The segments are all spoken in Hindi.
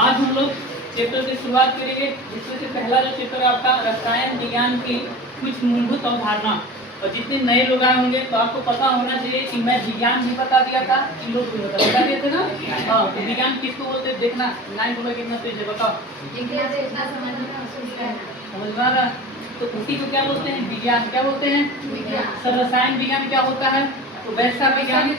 आज हम लोग चैप्टर की शुरुआत करेंगे, जिसमें से पहला जो चैप्टर है आपका रसायन विज्ञान की कुछ मूलभूत अवधारणा। और जितने नए लोग आए होंगे तो आपको पता होना चाहिए कि मैं विज्ञान भी बता दिया था, इन लोग भी बता दिए थे ना। हाँ, तो विज्ञान किसको बोलते हैं देखना, नहीं बोला कितना तेज है बताओ, समझ में आ रहा? तो उसी को क्या बोलते हैं, विज्ञान। क्या बोलते हैं सर? रसायन विज्ञान क्या होता है? तो वैसा विज्ञान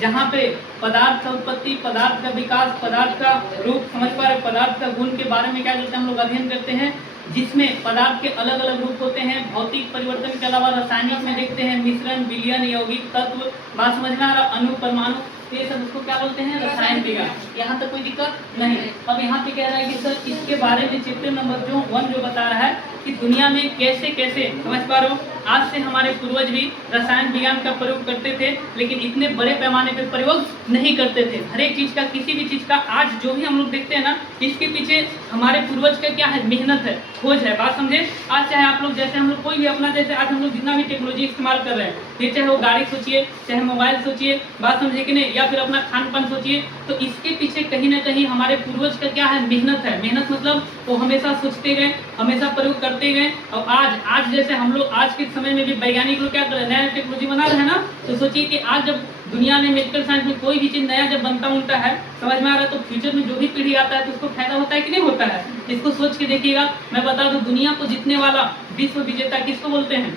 जहाँ पे पदार्थ का उत्पत्ति, पदार्थ का विकास, पदार्थ का रूप, समझ पा रहे, पदार्थ का गुण के बारे में क्या करते हैं हम लोग अध्ययन करते हैं, जिसमें पदार्थ के अलग अलग रूप होते हैं। भौतिक परिवर्तन के अलावा रासायनिक में देखते हैं मिश्रण, विलयन, यौगिक तत्व, बात समझ में आ रहा, अणु, परमाणु, ये सब उसको क्या बोलते हैं रसायन विज्ञान। यहाँ तक कोई दिक्कत नहीं। अब यहाँ पे कह रहा है कि सर इसके बारे में चैप्टर नंबर 1 जो बता रहा है कि दुनिया में कैसे कैसे, समझ पा रहे हो, आज से हमारे पूर्वज भी रसायन विज्ञान का प्रयोग करते थे, लेकिन इतने बड़े पैमाने पर प्रयोग नहीं करते थे। हर एक चीज का, किसी भी चीज का आज जो भी हम लोग देखते हैं ना, इसके पीछे हमारे पूर्वज का क्या है, मेहनत है, खोज है। बात समझे? आज चाहे आप लोग, जैसे हम लोग कोई भी अपना, जैसे आज हम लोग जितना भी टेक्नोलॉजी इस्तेमाल कर रहे हैं, फिर चाहे वो गाड़ी सोचिए, चाहे मोबाइल सोचिए, बात समझे कि नहीं, या फिर अपना खान पान सोचिए, तो इसके पीछे कहीं ना कहीं हमारे पूर्वज का क्या है, मेहनत है। मेहनत मतलब वो हमेशा सोचते गए, हमेशा प्रयोग करते गए। और आज जैसे हम लोग आज के समय में भी वैज्ञानिक लोग क्या कर रहे हैं, नया टेक्नोलॉजी बना रहे हैं ना, तो सोचिए कि आज जब दुनिया में मेडिकल साइंस में कोई भी चीज नया जब बनता उनता है, समझ में आ रहा है, तो फ्यूचर में जो भी पीढ़ी आता है तो उसको फायदा होता है कि नहीं होता है। इसको सोच के देखिएगा। मैं बता दूं, दुनिया को जीतने वाला विश्व विजेता किसको बोलते हैं?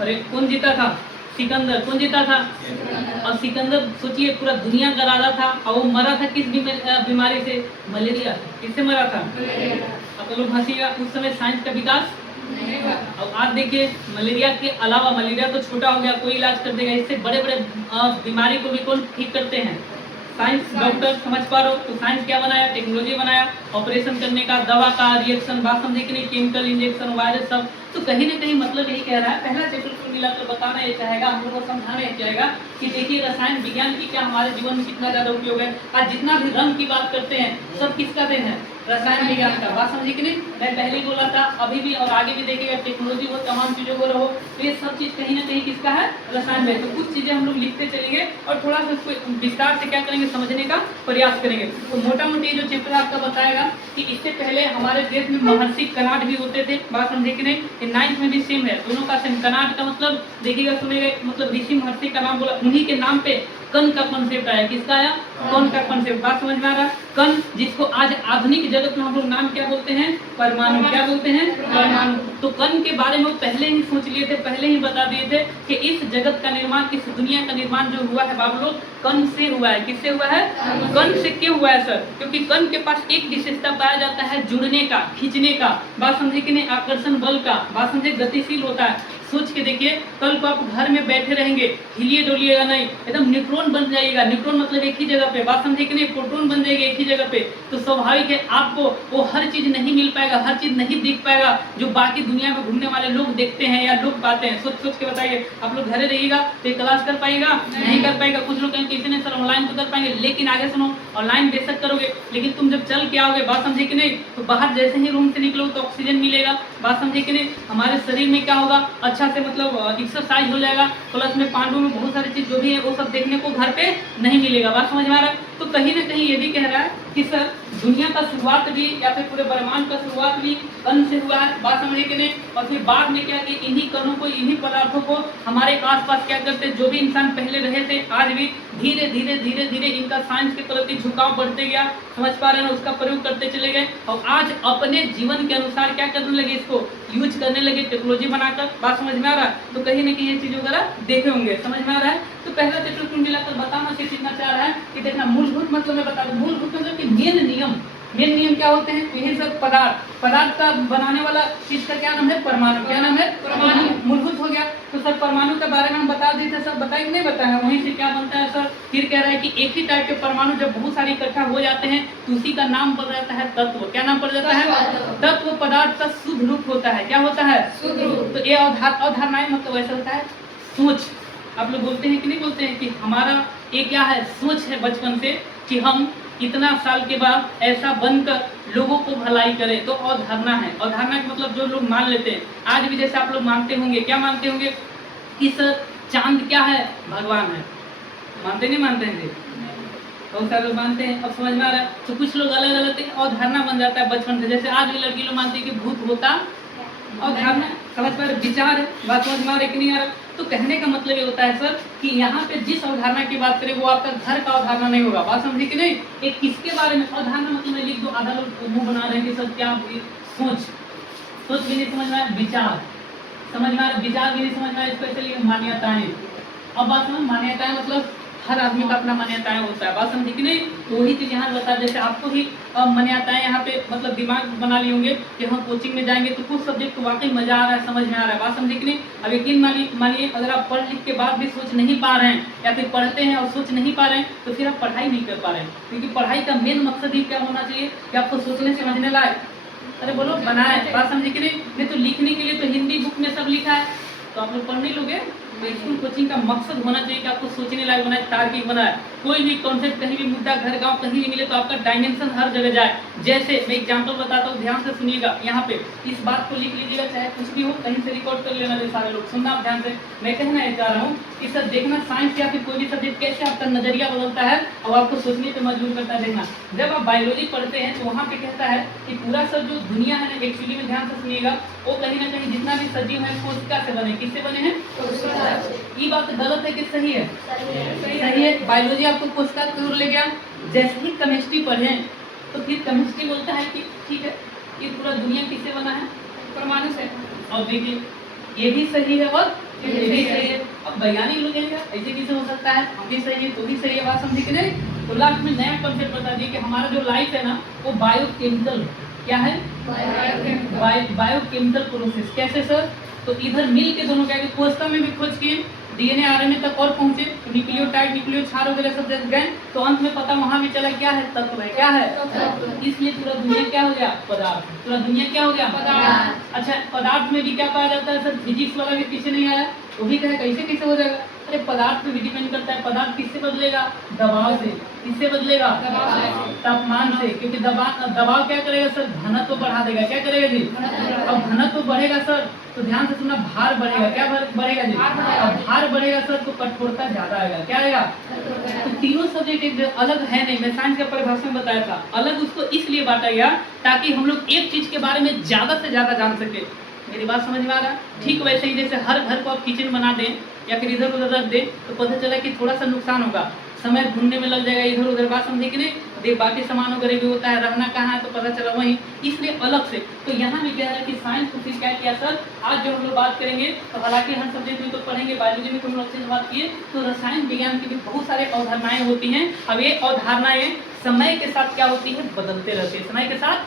अरे कौन जीता था? सिकंदर। कौन जीता था? और सिकंदर सोचिए पूरा दुनिया का राजा था, और वो मरा था किस बीमारी से? मलेरिया। किससे मरा था? अब तो लोग हंसीगा, उस समय साइंस का विकास। अब आज देखिए, मलेरिया के अलावा, मलेरिया तो छोटा हो गया, कोई इलाज कर देगा, इससे बड़े बड़े बीमारी को भी कौन ठीक करते हैं? Science, doctor. समझ पा रहे हो? तो साइंस क्या बनाया, टेक्नोलॉजी बनाया, ऑपरेशन करने का, दवा का, रिएक्शन, बात समझे कि नहीं, केमिकल इंजेक्शन, वायरस, सब। तो कहीं ना कहीं मतलब यही कह रहा है, पहला चैप्टर को मिलाकर बताना ये चाहेगा, हम लोग को समझाना ये चाहेगा कि देखिए रसायन विज्ञान की क्या हमारे जीवन में कितना ज्यादा उपयोग है। आज जितना भी रंग की बात करते हैं, सब किसका देन है? रसायन विज्ञान का। बात समझी कि नहीं? मैं पहले बोला था, अभी भी और आगे भी देखिएगा, टेक्नोलॉजी हो, तमाम चीजों को रहो, तो ये सब चीज कहीं ना कहीं किसका है? रसायन में। तो कुछ चीजें हम लोग लिखते चलेंगे और थोड़ा सा उसको विस्तार से क्या करेंगे, समझने का प्रयास करेंगे। तो मोटा मोटी जो चैप्टर आपका बताएगा कि इससे पहले हमारे देश में महर्षि कनाड भी होते थे। बात समझे कि नहीं? 9th में भी सेम है, दोनों का सेम। कनाड का मतलब देखिएगा, सुनेगा, मतलब ऋषि महर्षि का नाम बोला, उन्हीं के नाम पे कण का कॉन्सेप्ट आया। किसका आया? कण का कॉन्सेप्ट। बात समझ में आ रहा? कण, जिसको आज आधुनिक जगत में हम लोग नाम क्या बोलते हैं? परमाणु। क्या बोलते हैं? परमाणु। तो कण के बारे में वो पहले ही सोच लिए थे, पहले ही बता दिए थे कि इस जगत का निर्माण, इस दुनिया का निर्माण जो हुआ है बाबू लोग, कण से हुआ है। किससे हुआ है? कण से। क्यों हुआ है सर? क्योंकि कण के पास एक विशेषता पाया जाता है, जुड़ने का, खींचने का, बात समझे कि नहीं, आकर्षण बल का, बात समझे, गतिशील होता है। सोच के देखिए, कल को आप घर में बैठे रहेंगे, हिलिए डोलिएगा नहीं, एकदम न्यूट्रॉन बन जाइएगा। न्यूट्रॉन मतलब एक ही जगह पे, बात समझे कि नहीं, प्रोटॉन बन जाएगी एक ही जगह पे। तो स्वाभाविक है आपको वो हर चीज नहीं मिल पाएगा, हर चीज नहीं दिख पाएगा जो बाकी दुनिया में घूमने वाले लोग देखते हैं या लोग पाते हैं। सोच सोच के बताइए, आप लोग घरे रहिएगा तो क्लास कर पाएगा? नहीं कर पाएगा। कुछ लोग कहेंगे कैसे नहीं सर, ऑनलाइन तो कर पाएंगे, लेकिन आगे सुनो, ऑनलाइन बेशक करोगे, लेकिन तुम जब चल के आओगे, बात समझे कि नहीं, तो बाहर जैसे ही रूम से निकलो तो ऑक्सीजन मिलेगा, बात समझे कि नहीं, हमारे शरीर में क्या होगा, अच्छा से मतलब एक्सरसाइज हो जाएगा, प्लस में पांडु में बहुत सारी चीज जो भी है वो सब देखने को घर पे नहीं मिलेगा। बात समझ में आ रहा है? तो कहीं ना कहीं ये भी कह रहा है कि सर दुनिया का शुरुआत भी या फिर पूरे ब्रह्मांड का शुरुआत भी कण से हुआ है। बात समझे कि नहीं? और फिर बाद में क्या कि इन्हीं कणों को, इन्हीं पदार्थों को हमारे आसपास क्या करते, जो भी इंसान पहले रहे थे, आज भी धीरे धीरे धीरे धीरे इनका साइंस के प्रति झुकाव बढ़ते गया, समझ पा रहे हैं, उसका प्रयोग करते चले गए और आज अपने जीवन के अनुसार क्या करने लगे, इसको यूज करने लगे, टेक्नोलॉजी बनाकर। बात समझ में आ रहा है? तो कहीं ना कहीं ये चीज वगैरह देखे होंगे, समझ में आ रहा है? तो पहला चैप्टर कुल मिलाकर बताना से सीखना चाह रहा है कि देखना, मूलभूत मतलब मैं बता दूं, मूलभूत मतलब कि मेन नियम क्या होते हैं? यही सब पदार्थ का बनाने वाला चीज का क्या नाम है? परमाणु। क्या नाम है? परमाणु। मूलभूत हो गया। तो सर परमाणु के बारे में हम बता देते हैं, सब बताए कि नहीं बताया? वहीं से क्या बनता है सर? फिर कह रहा है कि एक ही टाइप के परमाणु जब बहुत सारे इकट्ठा हो जाते हैं तो उसी का नाम पड़ जाता है तत्व। क्या नाम पड़ जाता है? तत्व पदार्थ का शुद्ध रूप होता है। क्या होता है? शुद्ध रूप। तो ये अवधारणाएं मतलब ऐसा होता है, सोच। आप लोग बोलते हैं कि नहीं बोलते हैं कि हमारा ये क्या है, सोच है बचपन से कि हम इतना साल के बाद ऐसा बनकर लोगों को भलाई करें, तो अवधारणा है। अवधारणा का मतलब जो लोग मान लेते हैं, आज भी जैसे आप लोग मानते होंगे, क्या मानते होंगे कि सर चांद क्या है? भगवान है। मानते नहीं मानते हैं? बहुत सारे लोग मानते हैं। अब समझ में आ रहा है। तो कुछ लोग अलग अलग अवधारणा बन जाता है बचपन से। जैसे आज भी लड़की लोग मानती है कि भूत होता, अवधारणा समझ पा रहे, विचार है, बात समझ में आ रही कि नहीं आ रहा। तो कहने का मतलब ये होता है सर कि यहाँ पे जिस अवधारणा की बात करें वो आपका घर का अवधारणा नहीं होगा। बात समझे कि नहीं। एक किसके बारे में अवधारणा मतलब मैं लिख दो, आधा लोग मुंह बना रहे हैं कि सर क्या सोच भी नहीं समझ में आया, विचार समझ में आ रहा, विचार भी नहीं समझ में आया, स्पेशली मान्यताएं। अब बात समझ, मान्यताएं मतलब हर आदमी का अपना मान्यताएं होता है। बात समझी कि नहीं। तो वही चीज यहाँ बता, जैसे आपको ही मान्यताएं यहाँ पे मतलब दिमाग बना लिए होंगे कि हम कोचिंग में जाएंगे तो कुछ सब्जेक्ट को वाकई मजा आ रहा है, समझ में आ रहा है। बात समझी कि नहीं। अब यकीन मानिए अगर आप पढ़ लिख के बाद भी सोच नहीं पा रहे हैं या फिर पढ़ते हैं और सोच नहीं पा रहे हैं तो फिर आप पढ़ाई नहीं कर पा रहे हैं। क्योंकि पढ़ाई का मेन मकसद ही क्या होना चाहिए कि आपको सोचने समझने लायक, अरे बोलो बनाए। बात समझी कि नहीं। तो लिखने के लिए तो हिंदी बुक में सब लिखा है, तो आप लोग पढ़ नहीं लोगे। तो स्कूल कोचिंग का मकसद होना चाहिए कि आपको सोचने लायक बनाए, तार्किक बनाए। कोई भी कॉन्सेप्ट कहीं भी मुद्दा घर गांव कहीं भी मिले तो आपका डायमेंशन हर जगह जाए। जैसे मैं एग्जांपल बताता हूँ, ध्यान से सुनिएगा। यहाँ पे इस बात को लिख लीजिएगा, चाहे कुछ भी हो कहीं से रिकॉर्ड कर लेना। जो सारे लोग सुनना ध्यान से, मैं कहना ये चाह रहा हूँ कि सर देखना साइंस या फिर कोई भी सब्जेक्ट कैसे आपका नजरिया बदलता है और आपको सोचने पे मजबूर करता है। देखना जब आप बायोलॉजी पढ़ते हैं तो वहाँ पे कहता है कि पूरा सर जो दुनिया है ना, एक्चुअली में ध्यान से सुनिएगा, वो कहीं ना कहीं जितना भी सजीव है कोशिका से बने। किससे बने हैं? ये बात गलत है कि सही है? सही है। बायोलॉजी आपको कोशिका की ओर ले गया। जैसे ही केमिस्ट्री पढ़े तो फिर केमिस्ट्री बोलता है कि ठीक है ये पूरा दुनिया किससे बना है? परमाणु से। और देखिए ये भी सही है और ये भी सही है। अब वैज्ञानिक लोग कहेंगे ऐसे कैसे हो सकता है, हम भी सही है तो भी सही है। बात समझे कि नहीं। तो लास्ट में नया कॉन्सेप्ट बता दिए कि हमारा जो लाइफ है ना वो बायोकेमिकल, क्या है? Biochemical process. कैसे सर? तो इधर मिल के दोनों क्या कोशिका में भी खोज किए, डीएनए आरएनए तक और पहुंचे, तो न्यूक्लियोटाइड न्यूक्लियोछार वगैरह सब गए, तो अंत में पता वहां भी चला क्या है? तत्व है। क्या है? इसलिए पूरा दुनिया क्या हो गया? पदार्थ। पूरा दुनिया क्या हो गया? पदार्थ। अच्छा पदार्थ में भी क्या पाया जाता है सर? फिजिक्स वाला भी पीछे नहीं आया, वो भी कहे कैसे हो जाएगा। अरे पदार्थ पे भी डिपेंड करता है। पदार्थ किससे बदलेगा? दबाव से। किससे बदलेगा? तापमान से। क्योंकि दबाव क्या करेगा सर? घनत्व तो बढ़ा देगा। क्या करेगा जी? अब घनत्व तो बढ़ेगा सर तो ध्यान से सुनना, भार बढ़ेगा। क्या बढ़ेगा जी? अब भार बढ़ेगा सर तो कठोरता ज्यादा आएगा। क्या आएगा? तो तीनों सब्जेक्ट एक अलग है नहीं, मैं साइंस का परिभाषा में बताया था। अलग उसको इसलिए बांटा गया ताकि हम लोग एक चीज के बारे में ज्यादा से ज्यादा जान सके। मेरी बात समझ में आ रहा है? ठीक वैसे ही जैसे हर घर को आप किचन बना दें या फिर इधर उधर रख दें तो पता चला कि थोड़ा सा नुकसान होगा, समय ढूंढने में लग जाएगा इधर उधर। बात समझे कि नहीं। देख बाकी सामान वगैरह भी होता है, रहना कहाँ है तो पता चला वहीं, इसलिए अलग से। तो यहाँ भी क्या है कि साइंस को फिर क्या किया सर, आज जो हम लोग बात करेंगे तो हालांकि हर सब्जेक्ट में तो पढ़ेंगे, बायोलॉजी में तो हम लोग अच्छे से बात किए, तो रसायन विज्ञान की भी बहुत सारे अवधारणाएं होती हैं। अब ये अवधारणाएं समय के साथ क्या होती है? बदलते रहते हैं। समय के साथ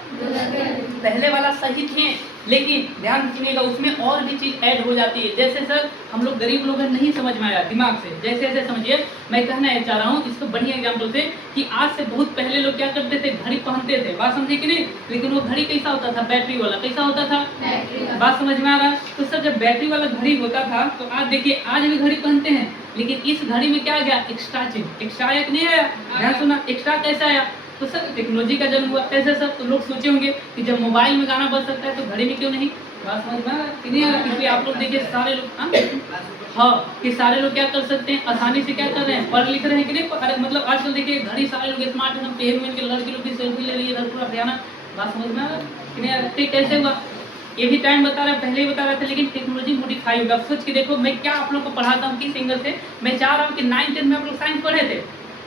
पहले वाला सही थे लेकिन ध्यान सुनिएगा उसमें और भी चीज ऐड हो जाती है। जैसे सर हम लोग गरीब लोग नहीं समझ में आया दिमाग से, जैसे जैसे समझिए मैं कहना चाह रहा हूँ इसको बढ़िया एग्जाम्पल से कि आज से बहुत पहले लोग क्या करते थे? घड़ी पहनते थे। बात समझे कि नहीं। लेकिन वो घड़ी कैसा होता था? बैटरी वाला। कैसा होता था? बात समझ में आ रहा है? तो सर जब बैटरी वाला घड़ी होता था तो आज देखिए आज भी घड़ी पहनते हैं, लेकिन इस घड़ी में क्या आ गया? एक्स्ट्रा चीज। एक्स्ट्रा आया कि नहीं आया? ध्यान सुना, एक्स्ट्रा कैसे आया? तो सर टेक्नोलॉजी का जन्म हुआ। कैसे सर? तो लोग सोचे होंगे कि जब मोबाइल में गाना बज सकता है तो घड़ी में क्यों नहीं? बात समझ में आ रहा है कि नहीं आ रहा? क्योंकि आप लोग देखिए सारे लोग हाँ कि सारे लोग क्या कर सकते हैं? आसानी से क्या कर रहे हैं? पढ़ लिख रहे हैं कि नहीं? अरे मतलब आजकल देखिए घड़ी सारे लोग स्मार्ट है, पहन के लड़की लोग भी सेल्फी ले रही है इधर पूरा हरियाणा। बात समझ में आ रहा है कि नहीं आ रहा? कैसे हुआ? ये भी टाइम बता रहा है, पहले ही बता रहा था, लेकिन टेक्नोलॉजी मॉडिफाई होगा। सोच के देखो मैं क्या आप लोग को पढ़ाता हूँ किस एंगल से। मैं चाह रहा हूँ कि 9th 10th में आप लोग साइंस पढ़े थे,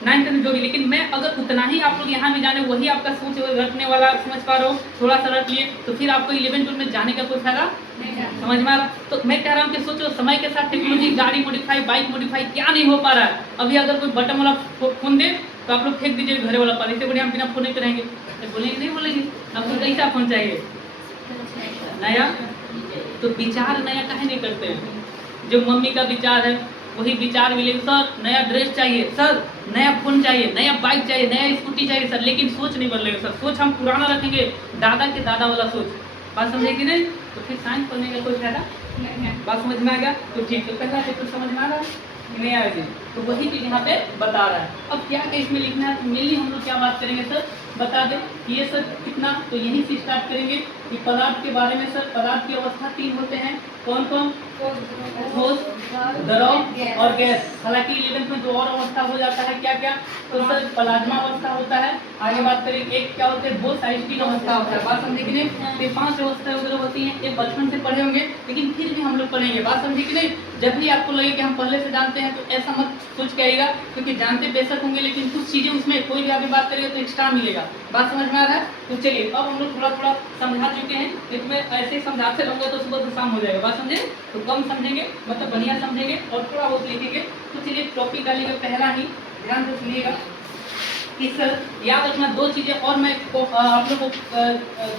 9th 10th जो भी, लेकिन मैं अगर उतना ही आप लोग यहाँ भी जाने वही आपका सोच रखने वाला समझ पा रहे हो, थोड़ा सा रख लिए तो फिर आपको 11th 12th में जाने का कोई फायदा समझ में आ रहा। तो मैं कह रहा हूँ कि सोचो समय के साथ टेक्नोलॉजी, गाड़ी मॉडिफाई, बाइक मॉडिफाई, क्या नहीं हो पा रहा है। अभी अगर कोई बटन वाला फोन दे तो आप लोग फेंक दीजिए घरे वाला पानी से, बढ़िया हम बिना फोन पे रहेंगे। बोलेंगे नहीं बोलेंगे? आपको कैसा फोन चाहिए? नया। तो विचार नया काहे नहीं करते हैं? जो मम्मी का विचार है वही विचार मिलेगा। सर नया ड्रेस चाहिए, सर नया फोन चाहिए, नया बाइक चाहिए, नया स्कूटी चाहिए सर, लेकिन सोच नहीं बदलेगा सर। सोच हम पुराना रखेंगे, दादा के दादा वाला सोच। बात समझे कि नहीं? तो फिर साइंस पढ़ने का कोई फायदा नहीं है। बात समझ में आ गया? तो ठीक है, पहला चैप्टर समझ में आ रहा है? कि नहीं आएगी। तो वही चीज यहाँ पे बता रहा है। अब क्या क्या इसमें लिखना है, तो मेनली हम लोग क्या बात करेंगे सर, बता दें कि ये सर कितना, तो यहीं से स्टार्ट करेंगे कि पदार्थ के बारे में। सर पदार्थ की अवस्था 3 होते हैं, कौन कौन, ठोस, द्रव और गैस। हालांकि 11th में 2 और अवस्था हो जाता है, क्या क्या, तो सर प्लाज्मा अवस्था होता है। आगे बात करेंगे एक क्या होते हैं, बोस आइस्टीन अवस्था होता है। बात समझे कि नहीं, ये 5 अवस्थाएं वगैरह होती हैं, ये बचपन से पढ़े होंगे, लेकिन फिर भी हम लोग पढ़ेंगे। बात समझे कि नहीं, जब भी आपको लगे कि हम पहले से जानते हैं तो ऐसा मत सोच के आइएगा, क्योंकि जानते बेशक होंगे लेकिन कुछ चीजें उसमें कोई भी आगे बात करेगा तो एक्स्ट्रा मिलेगा। बात समझ में आ रहा है। तो चलिए अब हम लोग थोड़ा थोड़ा समझा चुके हैं, तो मैं ऐसे ही समझाते रहूंगा तो सुबह से शाम हो जाएगा। बात समझे, तो कम समझेंगे मतलब बढ़िया समझेंगे और थोड़ा बहुत लिखेंगे। तो चलिए टॉपिक डालिएगा पहला ही, ध्यान से सुनिएगा कि सर याद रखना 2 चीजें और मैं आप लोग को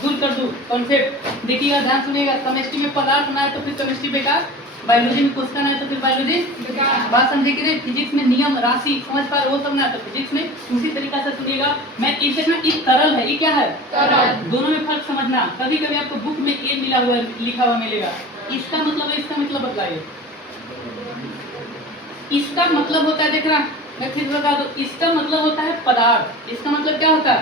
दूर कर दूं कॉन्सेप्ट। देखिएगा, ध्यान सुनिएगा, केमिस्ट्री में पदार्थ ना है तो फिर केमिस्ट्री बेकार, बायोलॉजी में क्वेश्चन है तो फिर बायोलॉजी बेकार। बात समझे कि नहीं, फिजिक्स में नियम राशि समझ पा रहे वो सब ना है तो फिजिक्स में उसी तरीका से सुनिएगा। मैं इसे ना, इस तरल है, ये क्या है तरल, दोनों में फर्क समझना। कभी कभी आपको बुक में ए मिला हुआ लिखा हुआ मिलेगा, इसका मतलब है, इसका मतलब बतलाइए। इसका मतलब होता है, देख रहा, मैं फिर बता दूं, इसका मतलब होता है पदार्थ। इसका मतलब क्या होता है,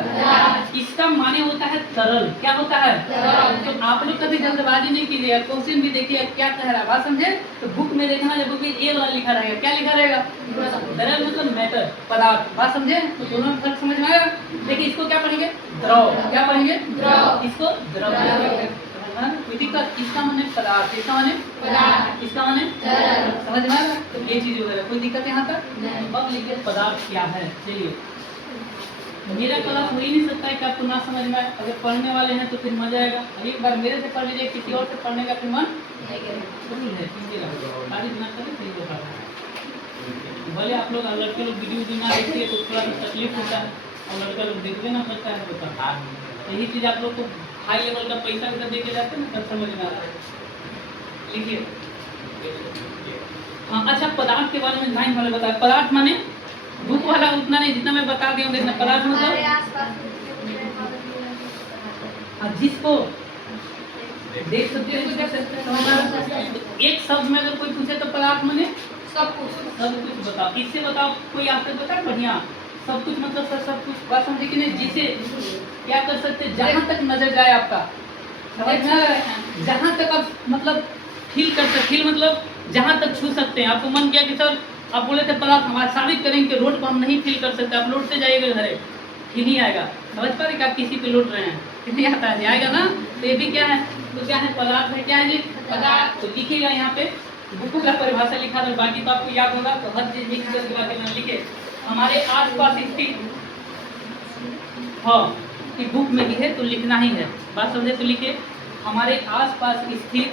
इसका माने होता है तरल। क्या होता है तरल। तो आप लोग कभी जल्दबाजी नहीं कीजिएगा, क्वेश्चन भी देखिए क्या कह रहा है। बात समझे, तो बुक में देखना, जब बुक में ये वाला लिखा रहेगा, क्या लिखा रहेगा, तरल मतलब मैटर, पदार्थ। बात समझे, तो दोनों में फर्क समझ में आएगा। देखिए इसको क्या पढ़ेंगे, द्रव। क्या पढ़ेंगे, द्रव। इसको द्रव, कोई दिक्कत, इसका माने पदार्थ, इसका माने पदार्थ, इसका माने समझ में आ रहा है। तो ये चीज वगैरह कोई दिक्कत यहाँ तक। अब लिखिए पदार्थ क्या है। चलिए, मेरा क्लास हो ही नहीं सकता है कि आपको ना समझ में आए। अगर पढ़ने वाले हैं तो फिर मजा आएगा। एक बार मेरे से पढ़ लीजिए, किसी और से पढ़ने का फिर मन नहीं है, भले आप लोग लड़के लोग वीडियो ना देखिए तो थोड़ा सा तकलीफ होता है, और लड़का लोग देखते ना पड़ता है तो पता। यही चीज आप लोग को हाई लेवल का पैसा भी दे के जाते हैं ना, तब समझ में आ रहा है। लिखिए, हाँ अच्छा, पदार्थ के बारे में 9 वाले बताया। पदार्थ माने बुक वाला उतना नहीं जितना मैं बता दिया हूँ। पदार्थ मतलब जिसको देख सकते हैं। एक शब्द में अगर कोई पूछे तो पदार्थ माने सब कुछ बताओ। इससे बताओ, कोई आप तक बताए बढ़िया, सब कुछ मतलब सर सब कुछ। बात समझे कि नहीं, जिसे क्या कर सकते, जहाँ तक नजर जाए आपका, जहाँ तक आप मतलब फील कर सकते, फील मतलब जहाँ तक छू सकते हैं। आपको मन किया कि सर आप बोले थे पदार्थ हमारा साबित करेंगे, रोड पर हम नहीं फील कर सकते, आप लौटते जाइएगा घरे, फील नहीं आएगा। समझ पा रहे कि आप किसी पे लौट रहे हैं, कितनी आता है, आएगा ना। तो ये भी क्या है, तो क्या है, पदार्थ है। क्या है जी, पदार्थ। तो लिखिएगा यहाँ पे, बुक का परिभाषा लिखा था, बाकी तो आपको याद होगा, तो हर चीज मिक्स करके बाकी में लिखे। हमारे आसपास स्थित, हाँ कि बुक में भी है तो लिखना ही है। बात समझे, तो लिखिए, हमारे आसपास स्थित,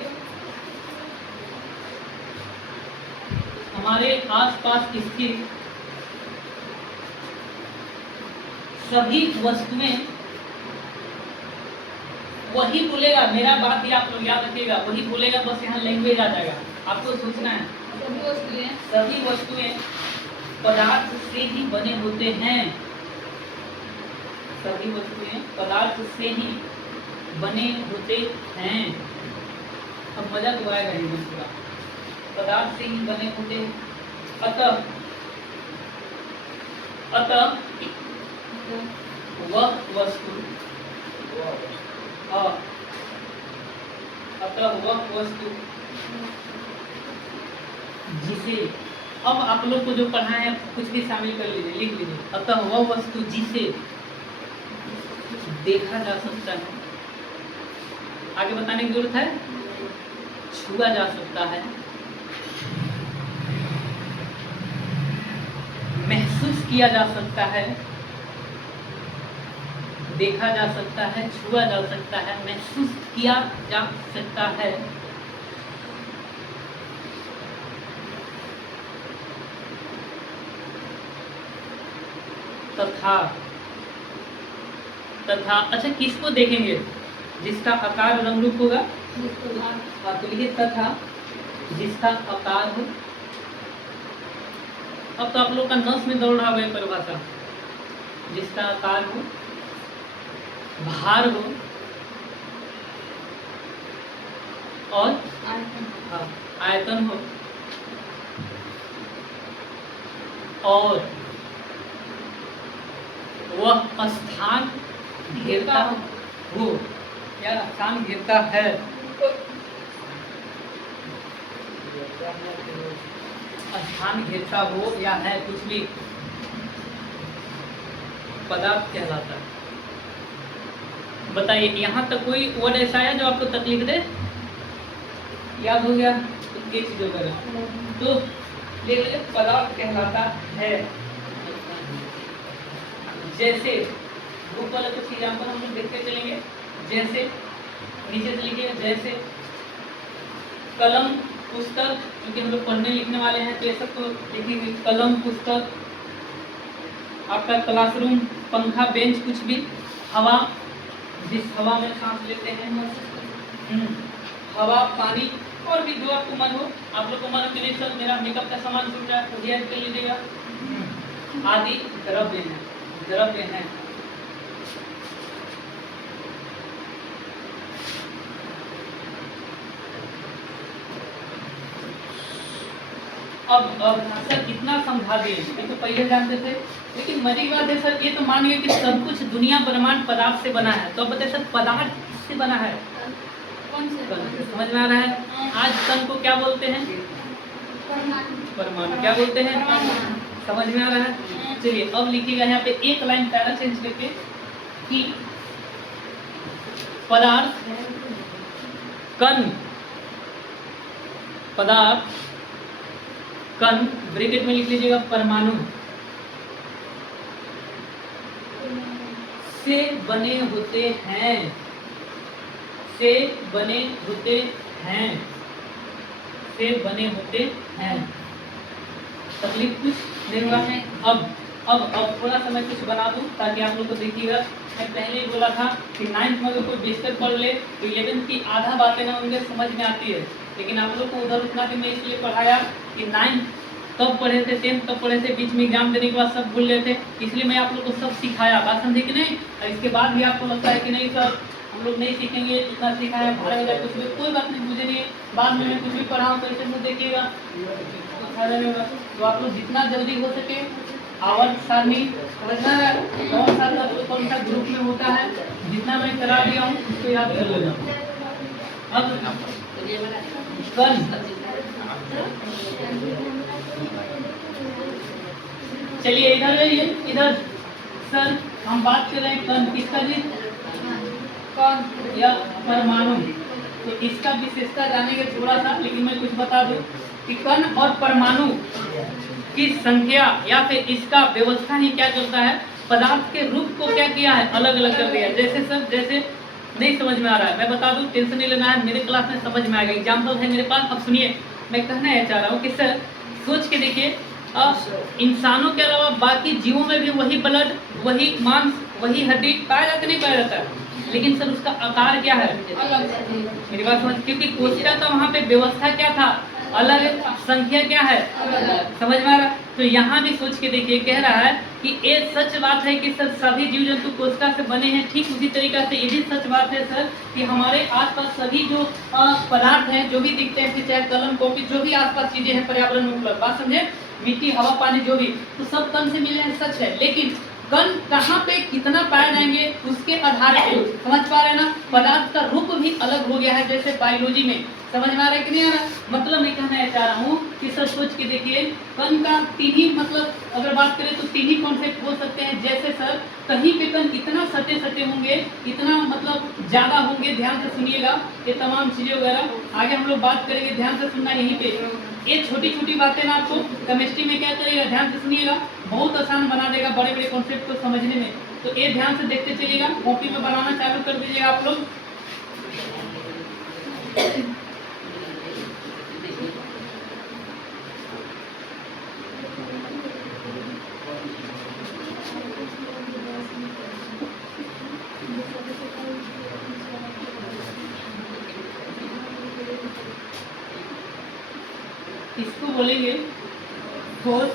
हमारे आसपास स्थित सभी वस्तुएं, वही बोलेगा, मेरा बात ही आप लोग याद रखिएगा, वही बोलेगा, बस यहाँ लैंग्वेज आ जाएगा, आपको सोचना है। सभी वस्तुएं पदार्थ से ही बने होते हैं। सभी वस्तुएं पदार्थ से ही बने होते हैं। अब मजा तो आएगा ही पूरा, पदार्थ से ही बने होते हैं। अतः वह वस्तु, अतः वह वस्तु जिसे, अब आप लोग को जो पढ़ा है कुछ भी शामिल कर लीजिए, लिख लीजिए। अतः वह वस्तु जिसे देखा जा सकता है, आगे बताने की जरूरत है, छुआ जा सकता है, महसूस किया जा सकता है, देखा जा सकता है, छुआ जा सकता है, महसूस किया जा सकता है, तथा अच्छा किसको देखेंगे, जिसका आकार रंग रूप होगा, तो लिखिए तथा जिसका आकार हो। अब तो आप लोग का नस में दौड़ रहा है परिभाषा, जिसका आकार हो, भार हो और आयतन हो, और वह स्थान घेरता हो या स्थान घेरता है। स्थान घेरता हो या है, कुछ भी पदार्थ कहलाता है। बताइए यहाँ तक कोई वर्ड ऐसा है जो आपको तकलीफ दे? याद हो गया? तो ये चीज वगैरह तो ले पदार्थ कहलाता है। जैसे ग्रुप वाले कुछ एग्जाम्पल हम लोग देखते चलेंगे। जैसे नीचे से लिखिए, जैसे कलम, पुस्तक, क्योंकि हम लोग पढ़ने लिखने वाले हैं तो ये सब तो लिखेंगे। कलम, पुस्तक, आपका क्लासरूम, पंखा, बेंच, कुछ भी, हवा, जिस हवा में सांस लेते हैं, हवा, पानी, और भी जो आपको मन हो। आप लोग को मन हो कि नहीं सर मेरा मेकअप का सामान छूट रहा है तो ध्यान कर लीजिएगा। आदि द्रव्य हैं, द्रव्य हैं। अब सर कितना समझा दिए, ये तो पहले जानते थे, लेकिन मजे की बात है सर ये तो मान गए कि सब कुछ दुनिया ब्रह्मांड पदार्थ से बना है। तो अब बताइए सर पदार्थ किससे बना है? कौन से? समझ में आ रहा है? आज कण को क्या बोलते हैं? परमाणु। क्या बोलते हैं? समझ में आ रहा है? चलिए अब लिखिएगा यहाँ पे एक लाइन पैरा चेंज करके कि पदार्थ, कण, पदार्थ, कण, ब्रैकेट में लिख लीजिएगा परमाणु से बने होते हैं, से बने होते हैं, से बने होते हैं। तकलीफ कुछ नहीं हुआ? अब थोड़ा सा मैं कुछ बना दूं ताकि आप लोग को देखिएगा। मैं पहले ही बोला था कि 9th में अगर कोई बेशतर पढ़ ले तो 11th की आधा बातें ना उनके समझ में आती है, लेकिन आप लोग को उधर उतना भी मैं इसलिए पढ़ाया कि 9th कब पढ़े थे, 10th कब पढ़े थे, बीच में एग्जाम देने के बाद सब भूल गए थे, इसलिए मैं आप लोग को सब सिखाया। बात समझे कि नहीं? और इसके बाद भी आपको लगता है कि नहीं सर हम लोग नहीं सीखेंगे, जितना सीखा है भाड़ा वगैरह कुछ भी, कोई बात नहीं, मुझे नहीं बाद में मैं कुछ भी पढ़ाऊँ तो इसे मुझे देखिएगा फायदा नहीं होगा। तो आप लोग जितना जल्दी हो सके आवर्त सारणी समझना है, कौन सा तत्व कौन सा ग्रुप में होता है, जितना मैं करा दिया हूँ उसको याद कर लेना। अब कण, चलिए इधर आइए, इधर सर हम बात कर रहे हैं कण किसका जी? कण या परमाणु। तो इसका विशेषता जानेंगे थोड़ा सा, लेकिन मैं कुछ बता दूं कि कण और परमाणु की संख्या या फिर इसका व्यवस्था ही क्या चलता है, पदार्थ के रूप को क्या किया है, अलग अलग कर दिया है। जैसे सर जैसे नहीं समझ में आ रहा है मैं बता दूं, टेंशन नहीं लेना है, मेरे क्लास में समझ में आएगा। एग्जाम्पल है मेरे पास, अब सुनिए मैं कहना यह चाह रहा हूँ कि सर सोच के देखिए इंसानों के अलावा बाकी जीवों में भी वही ब्लड, वही मांस, वही हड्डी पाया जाता नहीं पाया जाता, लेकिन सर उसका आकार क्या है? मेरी बात समझ, क्योंकि कोशिका का वहाँ पे व्यवस्था क्या था, अलग, संख्या क्या है, समझ में आ रहा? तो यहाँ भी सोच के देखिए, कह रहा है कि ये सच बात है कि सर सभी जीव जंतु कोशिका से बने हैं, ठीक उसी तरीका से ये भी सच बात है सर कि हमारे आसपास सभी जो पदार्थ हैं जो भी दिखते हैं, चाहे कलम कॉपी जो भी आसपास चीजें हैं पर्यावरण में उपलब्ध, बात समझे, मिट्टी हवा पानी जो भी, तो सब कण से मिले हैं, सच है। लेकिन कण कहाँ पे कितना पाए जाएंगे उसके आधार पे, समझ पा रहे हैं ना, पदार्थ का रूप भी अलग हो गया है। जैसे बायोलॉजी में समझ में आ रहा है कि नहीं आ रहा? मतलब मैं कहना चाह रहा हूँ कि सर सोच के देखिए कण का तीन ही मतलब अगर बात करें तो तीन ही कॉन्सेप्ट हो सकते हैं। जैसे सर कहीं पे कण इतना सटे सटे होंगे, इतना मतलब ज्यादा होंगे, ध्यान से सुनिएगा ये तमाम चीजें वगैरह आगे हम लोग बात करेंगे, ध्यान से सुनना। यहीं पे ये छोटी छोटी बातें ना आपको केमिस्ट्री में क्या करेगा, ध्यान से सुनिएगा, बहुत आसान बना देगा बड़े बड़े कॉन्सेप्ट को समझने में। तो ये ध्यान से देखते चलिएगा, कॉपी में बनाना चालू कर दीजिएगा आप लोग। इसको बोलेंगे ठोस,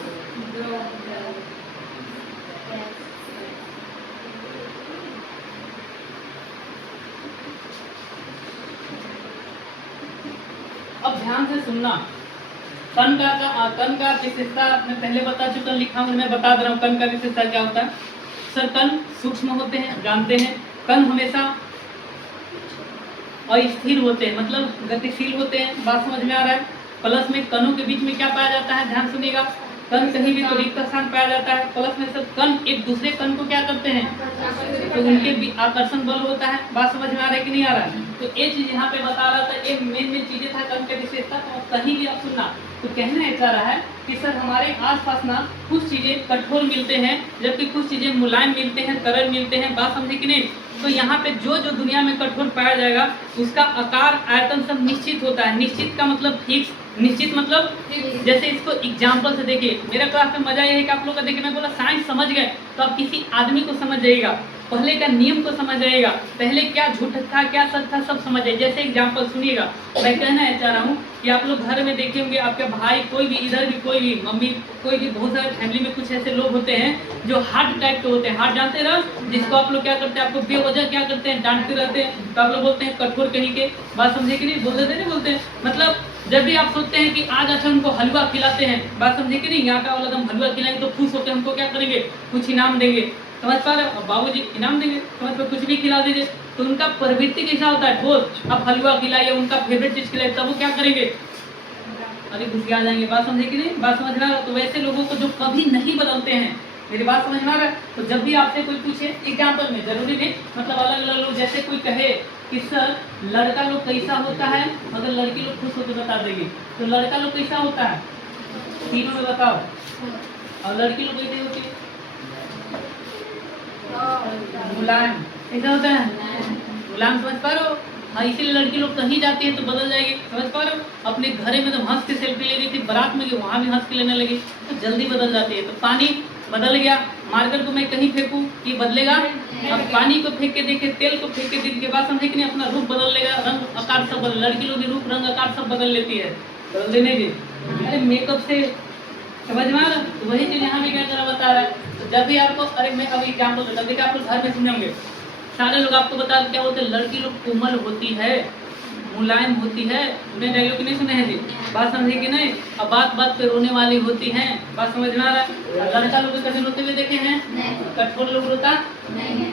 अब ध्यान से सुनना, कण का विशेषता मैं पहले बता चुका, लिखा हूँ, मैं बता दे रहा हूँ कण का विशेषता क्या होता है। सर कण सूक्ष्म होते हैं, जानते हैं। कण हमेशा अस्थिर होते हैं, मतलब गतिशील होते हैं, बात समझ में आ रहा है। प्लस में कणों के बीच में क्या पाया जाता है, ध्यान सुनिएगा, कण कहीं भी तो रिक्त स्थान पाया जाता है। प्लस में सब कण एक दूसरे कण को क्या करते हैं, तो उनके भी आकर्षण बल होता है। बात समझ में आ रहा है कि नहीं आ रहा है। तो ये चीज यहाँ पे बता रहा था, ये मेन चीजें था कण के विशेषता। तो कहीं भी आप सुनना, तो कहना ये चाह रहा है कि सर हमारे आसपास ना कुछ चीजें कठोर मिलते हैं, जबकि कुछ चीजें मुलायम मिलते हैं, तरल मिलते हैं। बात समझे कि नहीं। तो यहाँ पे जो जो दुनिया में कठोर पाया जाएगा उसका आकार आयतन सब निश्चित होता है। निश्चित का मतलब फिक्स, निश्चित मतलब जैसे इसको एग्जाम्पल से देखिए। मेरा क्लास में मजा ये है कि आप लोग का देखिए, मैं बोला साइंस समझ गए तो आप किसी आदमी को समझ जाइएगा, पहले का नियम को समझ जाइएगा, पहले क्या झूठ था क्या सच था सब समझ जाइए। जैसे एग्जाम्पल सुनिएगा, मैं कहना चाह रहा हूँ कि आप लोग घर में देखे होंगे, आपके भाई कोई भी, इधर भी कोई भी, मम्मी कोई भी, बहुत सारे फैमिली में कुछ ऐसे लोग होते हैं जो हार्ड टाइप के होते हैं। हार्ड जानते हैं ना, जिसको आप लोग क्या करते हैं, आपको बेवजह क्या करते हैं, डांटते रहते हैं, तो आप लोग बोलते हैं कठोर कहीं के। बात समझे कि नहीं, बोलते थे नहीं बोलते हैं। मतलब जब भी आप सोचते हैं कि आज अच्छा उनको हलवा खिलाते हैं, बात समझे कि नहीं, आटा वाला हम हलवा खिलाएंगे तो खुश होकर हमको क्या करेंगे, कुछ इनाम देंगे, समझ पा रहे हो, बाबूजी इनाम देंगे, समझ पा, कुछ भी खिला दीजिए। तो उनका प्रवृत्ति कैसा होता है, ठोस। अब हलवा खिलाइए, उनका फेवरेट चीज खिलाइए, तब वो क्या करेंगे, अरे खुशी आ जाएंगे। बात समझे कि नहीं, बात समझ रहा है। तो वैसे लोगों को जो कभी नहीं बदलते हैं, मेरी बात समझ में आ रहा है। तो जब भी आपसे कोई पूछे, एग्जाम्पल में जरूरी नहीं, मतलब अलग अलग लोग, जैसे कोई कहे कि सर लड़का लोग कैसा होता है, अगर लड़की लोग खुश होकर बता देगी, तो लड़का लोग कैसा होता है, तीनों में बताओ, और लड़की लोग कैसे होती है, मुलायम, कैसा होता है, मुलायम, समझ पा रहे हो। हाँ, इसीलिए लड़की लोग कहीं जाती है तो बदल जाएगी, समझ पा रहे हो। अपने घरे में तो हंस के सेल्फी ले गई थी, बारात में गई वहाँ भी हंस के लेने लगी, तो जल्दी बदल जाती है। तो पानी बदल गया, मार्कर को मैं कहीं फेंकूं कि बदलेगा, अब पानी को फेंक के देखे, तेल को फेंक के देखे के बाद समझे कि नहीं, अपना रूप बदल लेगा, रंग आकार सब बदल। लड़की लोग रूप रंग आकार सब बदल लेती है, बदल देने की, अरे मेकअप से, समझ में आ रहा। तो वही चीज यहाँ भी क्या करा बता रहा है। तो जब भी आपको, अरे मैं अभी एग्जाम्पल देता हूँ, देखिए आप लोग घर में सुने होंगे, सारे लोग आपको बता क्या होते हैं, लड़की लोग कोमल होती है, मुलायम होती है। उन्हें डायलॉग नहीं सुने हैं जी, बात समझे कि नहीं। अब बात बात पे रोने वाली होती हैं, बात समझ में आ रहा है। लड़का लोग कभी रोते हुए देखे हैं, कठोर लोग रोता नहीं है,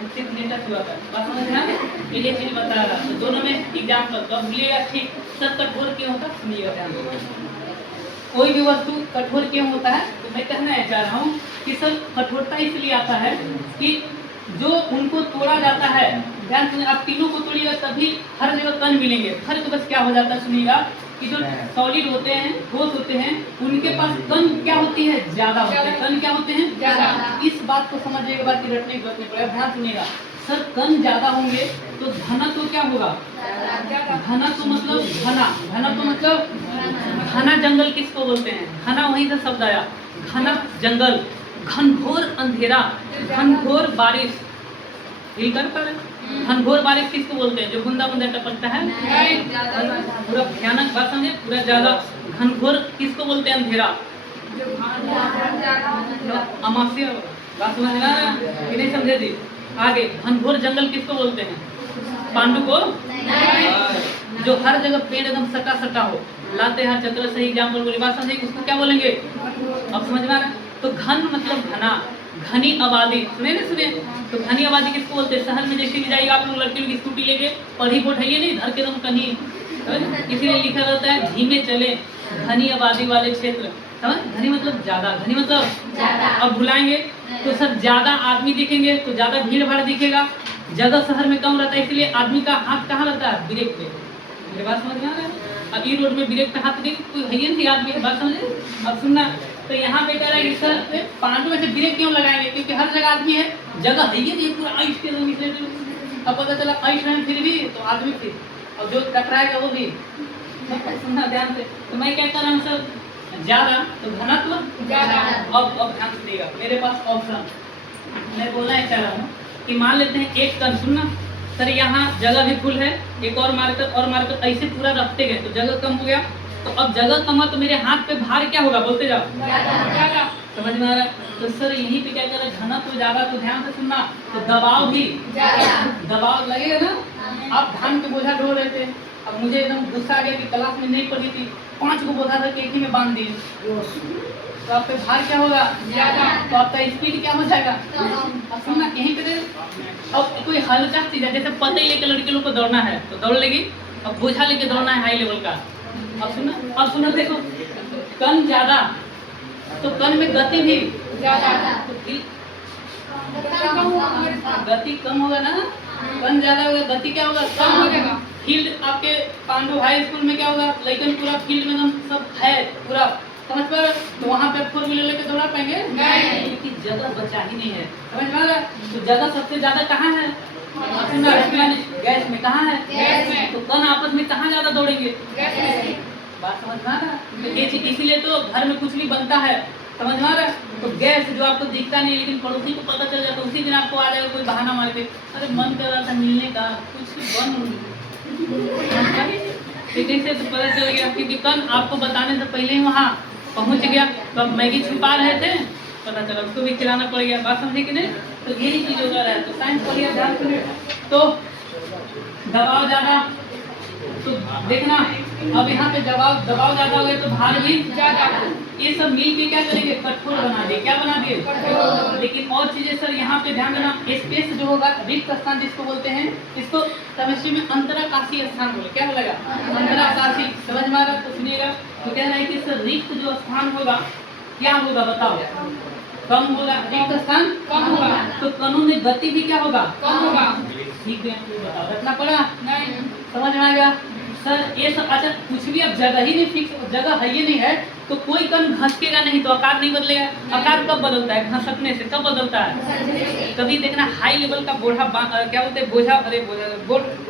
बात समझ में आ रहा है। ये चीज बता रहा है। तो दोनों में एग्जाम्पल तो भूलिएगा, ठीक। सब कठोर क्यों होता, सुनिएगा ध्यान से। कोई भी वस्तु कठोर क्यों होता है, तो मैं कहना चाह रहा हूँ कि सर कठोरता इसलिए आता है कि जो उनको तोड़ा जाता है, ध्यान सुनिए, आप तीनों को तोड़िएगा तभी हर जगह कण मिलेंगे। फर्क बस क्या हो जाता है, सुनिएगा, कि जो सॉलिड होते हैं, ठोस होते हैं, उनके पास कण क्या होती है, ज्यादा होते हैं। कण क्या होते हैं, ज्यादा। इस बात को समझिएगा, बात की रटने की जरूरत नहीं पड़ेगा, ध्यान सुनिएगा। सर कण ज्यादा होंगे तो घनत्व तो क्या होगा, घनत्व तो मतलब घना, घनत्व तो मतलब घना जंगल किसको बोलते हैं, घना वहीं से शब्द आया, घना जंगल, घनघोर अंधेरा, घनघोर बारिश, हिल कर पर घनघोर बारिश किसको बोलते हैं, जो बूंदा बूंदा टपकता है, पूरा भयानक, बात समझे, पूरा ज्यादा। घनघोर किसको बोलते हैं, अंधेरा, अमावस्या, बात समझ में आ रहा है कि नहीं, समझे जी। आगे घनघोर जंगल किसको बोलते हैं, पांडु को, जो हर जगह पेड़ एकदम सटा सटा हो, लाते हैं चक्र, सही एग्जाम्पल बोले, बात समझे, उसको क्या बोलेंगे, अब समझ में आ रहा है। तो घन मतलब घना, घनी आबादी, सुने ना, सुने। तो घनी आबादी किसको बोलते हैं, शहर में जैसे भी जाइएगा आप लोग, लड़की लोग स्कूटी लेके पढ़ी बोठाइए नहीं, घर के एकदम कहीं, इसीलिए लिखा रहता है धीमे चले, घनी आबादी वाले क्षेत्र, समझ। घनी मतलब ज्यादा, घनी मतलब ज्यादा। अब बुलाएंगे तो सब ज्यादा आदमी दिखेंगे, तो ज्यादा भीड़ भाड़ दिखेगा, जगह शहर में कम रहता है, इसलिए आदमी का हाथ कहाँ रहता है, ब्रेक पे, मेरी बात समझ में आ रहा है। अब ये रोड में ब्रेक पे हाथ देंगे, कोई है ही नहीं आदमी, बात समझे। अब सुनना, तो यहाँ पे कह रहा है कि सर पांडु में से ब्रेक क्यों लगाएंगे, क्योंकि हर जगह आदमी है, जगह है ही नहीं, पूरा आइस के अंदर। अब पता चला आइस है फिर भी तो आदमी फिर, और जो टकराएगा वो भी, सुनना ध्यान से। तो मैं क्या कर रहा हूँ सर, ज्यादा तो घनत्व ज्यादा। अब ध्यान सुनिएगा, मेरे पास ऑप्शन मैं बोलना चाह रहा हूँ कि मान लेते हैं एक कण, सुनना सर, यहाँ जगह भी फुल है, एक और मार्कर ऐसे पूरा रखते गए तो जगह कम हो गया। तो अब जगह कम है तो मेरे हाथ पे भार क्या होगा, बोलते जाओ, समझ में आ रहा है। तो सर यहीं पे क्या कर रहे हैं, घनत्व ज्यादा, तो ध्यान से सुनना, तो दबाव भी दबाव लगेगा ना। आप धान के बोझा ढो रहे थे, अब मुझे एकदम गुस्सा आ गया कि क्लास में नहीं पढ़ी थी, 5 को बोधा रख के एक ही में बांध दिए, तो आपका भार क्या होगा ज्यादा, तो आपका स्पीड क्या हो जाएगा। अब सुनना यहीं पे अब कोई हल्का चीज है, जैसे पते लेके लड़के लोग को दौड़ना है तो दौड़ लेगी, अब बोझा लेके दौड़ना है हाई लेवल का। अब सुनो देखो, कण ज्यादा तो कण में गति भी ज्यादा, तो गति कम होगा ना, कण ज्यादा होगा, गति क्या होगा कम हो जाएगा। फील्ड आपके पांडव हाई स्कूल में क्या होगा, लेकिन पूरा फील्ड में सब है पूरा, समझ पर, तो वहाँ पे 4 व्हीलर लेके दौड़ा पाएंगे नहीं, क्योंकि जगह बचा ही नहीं है, समझ में आ रहा है। तो जगह सबसे ज्यादा कहाँ है, गैस में, कहाँ है गैस में, तो कण आपस में कहाँ ज्यादा दौड़ेंगे, गैस में। बात समझ में आ रहा है। इसीलिए तो घर में कुछ भी बनता है, समझ में आ रहा है, तो गैस जो आपको दिखता नहीं लेकिन पड़ोसी को पता चल जाता, उसी दिन आपको आ जाएगा कोई बहाना मार के, अरे मन कर रहा था मिलने का, कुछ बन से तो पता चल गया, क्योंकि कण आपको बताने से पहले ही वहाँ पहुँच गया, तो अब मैगी छुपा रहे थे, पता चला उसको भी खिलाना पड़ गया। बात समझे कि नहीं, तो यही चीज होता रहा है। तो साइंस पढ़िए ध्यान से, तो दबाव ज्यादा, तो देखना अब यहाँ पे दबाव ज्यादा हो गया तो भार भी ज्यादा, ये सब मिल के क्या करेंगे, कठोर बना दिए, क्या बना दिए कठोर। लेकिन और चीजें सर यहाँ पे ध्यान देना, स्पेस जो होगा, रिक्त स्थान जिसको बोलते हैं, इसको केमिस्ट्री में अंतराकाशीय स्थान बोले, क्या बोलेगा अंतराकाशी, समझ में आ रहा, तो सुनिएगा। तो कह रहा है कि सर रिक्त जो स्थान होगा क्या होगा बताओ, कम होगा, रिक्त स्थान कम होगा, तो कणों में गति भी क्या होगा कम होगा, ठीक है, बताओ रखना पड़ा नहीं, समझ में आ गया सर। ये सब अच्छा, कुछ भी अब जगह ही नहीं फिक्स, जगह है ही नहीं है, तो कोई कण घसकेगा नहीं तो आकार नहीं बदलेगा। आकार कब बदलता है, घसकने से, कब बदलता है, कभी देखना हाई लेवल का बोरा क्या बोलते हैं, बोझा, अरे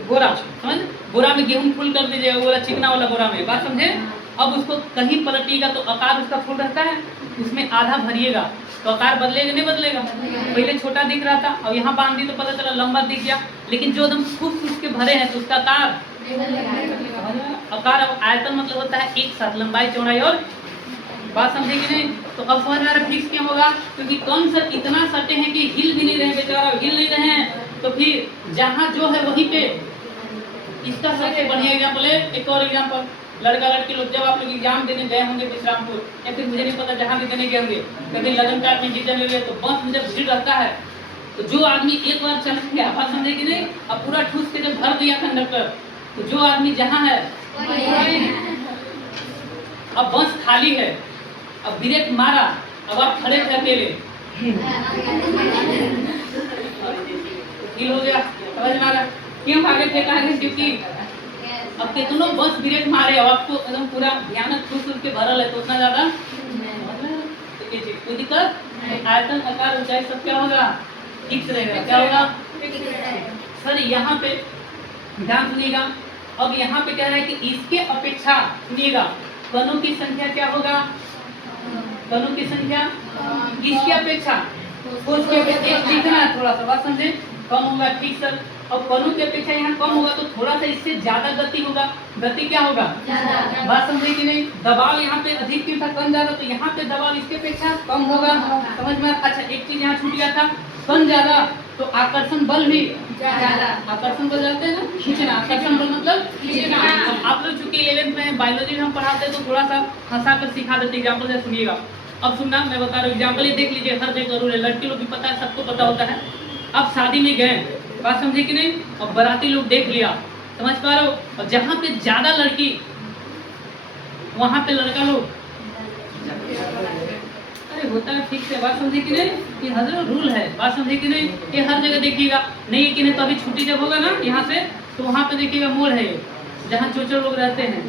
बोरा, समझ, बोरा में गेहूं फुल कर दीजिएगा, बोरा चिकना वाला बोरा में, बात समझे। अब उसको कहीं पलटिएगा तो आकार उसका फुल रहता है, उसमें आधा भरिएगा तो आकार बदलेगा नहीं बदलेगा, पहले छोटा दिख रहा था, और यहाँ बांध दी तो पता चला लंबा दिख गया, लेकिन जो एकदम फूस के भरे हैं तो उसका आकार आयतन मतलब होता है एक साथ लंबाई चौड़ाई और, बात समझे कि नहीं। तो अब समझ में आ रहा फिक्स क्यों होगा, क्योंकि कौन सर इतना सटे हैं कि हिल भी नहीं रहे, बेचारा हिल नहीं रहे हैं, तो फिर जहाँ जो है वहीं पे, इसका सबसे बढ़िया एग्जाम्पल है, एक और एग्जाम्पल, लड़का लड़की लोग जब आप लोग एग्जाम देने गए होंगे विश्रामपुर, या फिर मुझे नहीं पता जहाँ भी देने गए होंगे, कभी लगन टाइप में जीतने लगे, तो बस में जब भीड़ रहता है तो जो आदमी एक बार चल गया, बात समझे कि नहीं, अब पूरा ठूस के जब भर दिया कंडक्टर, तो जो आदमी जहाँ है अब बस खाली है, अब ब्रेक मारा, अब आप खड़े थे अकेले, फील हो गया, समझ में आ रहा, क्यों आगे फेंका है, क्योंकि अब कितनों बस ब्रेक मारे, अब आपको एकदम पूरा ध्यान ठूस के भरल है, तो उतना ज्यादा कोई दिक्कत, आयतन आकार ऊंचाई सब क्या होगा फिक्स रहेगा, क्या होगा सर। यहाँ पे ध्यान सुनिएगा, अब यहाँ पे क्या है कि इसके अपेक्षा सुनिएगा कणों की संख्या क्या होगा, कणों की संख्या किसकी अपेक्षा, उसके अपेक्षा दिखना है थोड़ा सा, बात समझे, कम होगा, ठीक सर। अब कणों की अपेक्षा यहाँ कम होगा तो थोड़ा सा इससे ज्यादा गति होगा, गति क्या होगा बात समझे कि नहीं। दबाव यहाँ पे अधिक क्यों था, कम ज्यादा, तो यहाँ पे दबाव इसके अपेक्षा कम होगा, समझ में। अच्छा एक चीज यहाँ छूट गया था, कम ज्यादा तो आकर्षण बल भी ज्यादा, आकर्षण बल जाते हैं ना खींचना, आकर्षण बल मतलब खींचना। आप लोग चूंकि 11th में बायोलॉजी में हम पढ़ाते हैं तो थोड़ा सा हंसा कर सिखा देते, एग्जाम्पल से सुनिएगा। अब सुनना मैं बता रहा हूँ, एग्जाम्पल ये देख लीजिए, हर जगह जरूर है, लड़की लोग भी पता है, सबको पता होता है। अब शादी में गए, बात समझे कि नहीं, और बाराती लोग देख लिया, समझ पा रहे हो, और जहाँ पे ज्यादा लड़की वहाँ पे लड़का लोग, अरे होता है ठीक से, बात समझे कि नहीं, ये हज़ारों रूल है, बात समझे कि नहीं, ये हर जगह देखिएगा, नहीं कि नहीं तो अभी छुट्टी जब होगा ना यहाँ से, तो वहाँ पे देखिएगा मोड़ है जहाँ चोचर लोग रहते हैं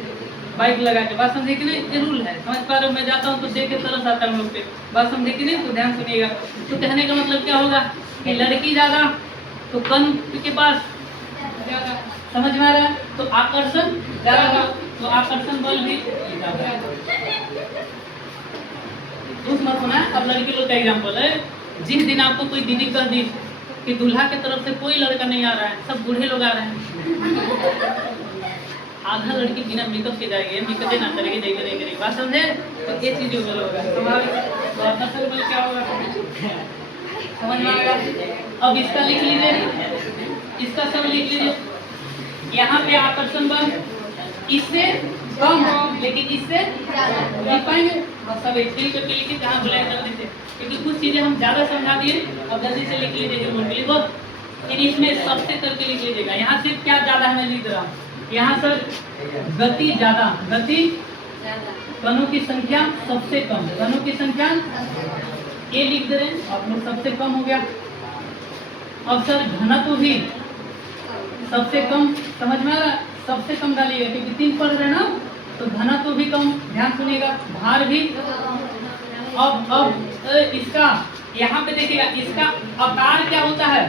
बाइक लगा के, बात समझे कि नहीं, ये रूल है, समझ पा रहे हो। मैं जाता हूँ तो देख के तरस आता है लोग पे, बात समझे कि नहीं, तो ध्यान सुनिएगा। तो कहने का मतलब क्या होगा कि लड़की ज़्यादा तो कण के पास ज़्यादा, समझ में आ रहा है, तो आकर्षण ज़्यादा, तो आकर्षण बल भी ज़्यादा। मत होना। अब लड़की लोग का एग्जाम्पल है, जिस दिन आपको कोई दीदी कह दी कि दूल्हा की तरफ से कोई लड़का नहीं आ रहा है, सब बूढ़े लोग आ रहे हैं, आधा लड़की बिना मेकअप के जाएगी, मेकअप ना करेगी, नहीं करेगी, बात समझे, तो ये चीज होगा तुम्हारा क्या होगा, समझ में आएगा। अब इसका लिख लीजिए, इसका सब लिख लीजिए, यहाँ पे आकर्षण बल इससे कम, लेकिन इससे लिख पाएंगे। बस सब एक्सप्लेन करके लिखिए जहाँ बोला है जल्दी से, क्योंकि कुछ चीजें हम ज्यादा समझा दिए। अब जल्दी से लिख लीजिए जो लिखो, फिर इसमें सबसे करके लिख लीजिएगा। यहाँ सिर्फ क्या ज्यादा है मैं लिख रहा हूँ, यहाँ सर गति ज्यादा, गति कणों की संख्या सबसे कम, कणों की संख्या ये लिख दे रहे हैं आप लोग, सबसे कम हो गया। अब सर घनत्व भी सबसे कम, समझ में आ रहा है, सबसे कम डालिएगा क्योंकि 3 पढ़ रहे ना, तो घनत्व भी कम, ध्यान सुनिएगा, भार भी। अब इसका यहाँ पे देखिएगा, इसका आकार क्या होता है,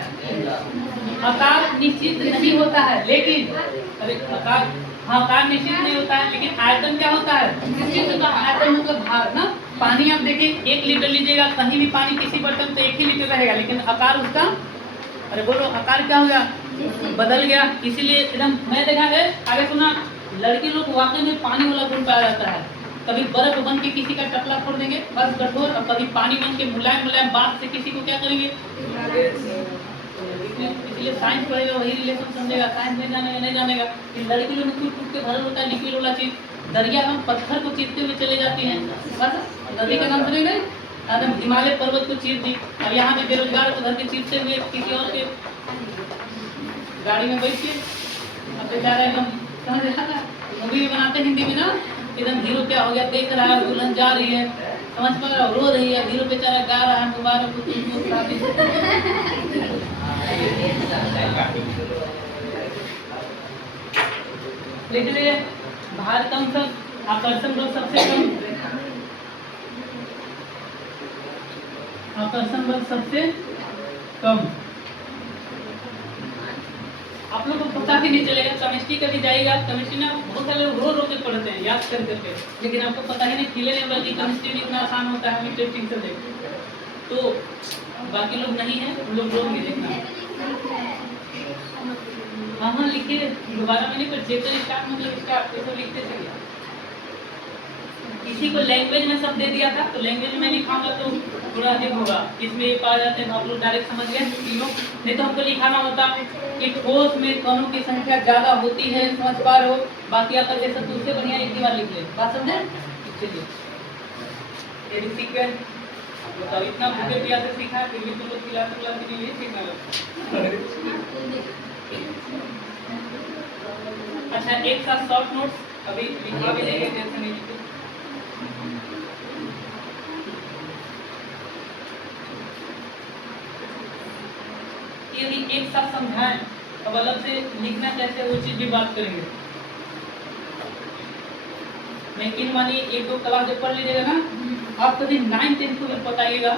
आकार निश्चित नहीं होता है, लेकिन अरे आकार, हाँ आकार निश्चित नहीं होता है, लेकिन आयतन क्या होता है निश्चित होता है। आयतन मतलब भार ना। पानी आप देखिए 1 लीटर लीजिएगा, कहीं भी पानी किसी बर्तन तो 1 ही लीटर रहेगा, लेकिन आकार उसका, अरे बोलो आकार क्या हो गया, बदल गया। इसीलिए एकदम मैं देखा है, आगे सुना, लड़के लोग वाकई में पानी वाला गुण पाया जाता है। कभी बर्फ बन के किसी का टकला फोड़ देंगे बस कठोर, और कभी पानी बन के मुलायम मुलायम बात से किसी को क्या करेंगे। इसलिए साइंस पढ़ेगा वही रिलेशन समझेगा, साइंस नहीं जानेगा नहीं जानेगा। लड़की लोग टूट टूट के भरल होता है लिक्विड वाला चीज, दरिया में पत्थर को चीरते हुए चले जाती हैं। बस नदी का नाम सुनेंगे, एकदम हिमालय पर्वत को चीर दी। अब यहाँ पे बेरोजगार को घर के चीरते हुए किसी और के गाड़ी में बैठ के, अब बेचारा एकदम समझ रहा, मूवी में बनाते हिंदी में ना, एकदम हीरो क्या हो गया देख रहा है, दुल्हन जा रही है, समझ पा रहा, रो रही है, हीरो बेचारा गा रहा है मुबारक हो तुमको शादी। लिख लीजिए, भार कम सब, आकर्षण बल सबसे कम, आकर्षण बल सबसे कम। आप लोग को पता ही नहीं चलेगा, केमिस्ट्री कभी जाएगा, केमिस्ट्री ना बहुत सारे लोग रो रो के पढ़ते हैं याद कर करके, लेकिन आपको पता ही नहीं खिले नहीं होगा कि केमिस्ट्री भी इतना आसान होता है, इंटरेस्टिंग सब्जेक्ट। तो बाकी लोग नहीं है, उन लोग रोंगे देखना। हाँ हाँ लिखिए, दोबारा मैंने पर चैप्टर स्टार्ट मतलब स्टार्ट ये सब लिखते चलिए। किसी को लैंग्वेज में सब दे दिया था, तो लैंग्वेज में लिखाऊंगा तो थोड़ा अधिक होगा। इसमें ये पा जाते हैं, आप लोग डायरेक्ट समझ गए तीनों। नहीं तो हमको लिखाना होता कि ठोस में कणों की संख्या ज्यादा होती है, समझ पा रहे हो। बाकी आप जैसा तो उससे बढ़िया एक ही बार लिख ले, बात समझे। चलिए ये सीक्वेंस बताओ, इतना भूखे प्यासे सीखा फिर भी तुम लोग खिलाते खिलाते नहीं सीखना। अच्छा एक साथ शॉर्ट नोट्स अभी लिखवा भी लेंगे, टेंशन नहीं लीजिए। यदि एक साथ समझाएं, अब अलग से लिखना कैसे वो चीज भी बात करेंगे। लेकिन मानिए 1-2 क्लास जब पढ़ लीजिएगा ना, आप कभी 9-10 को भी बताइएगा,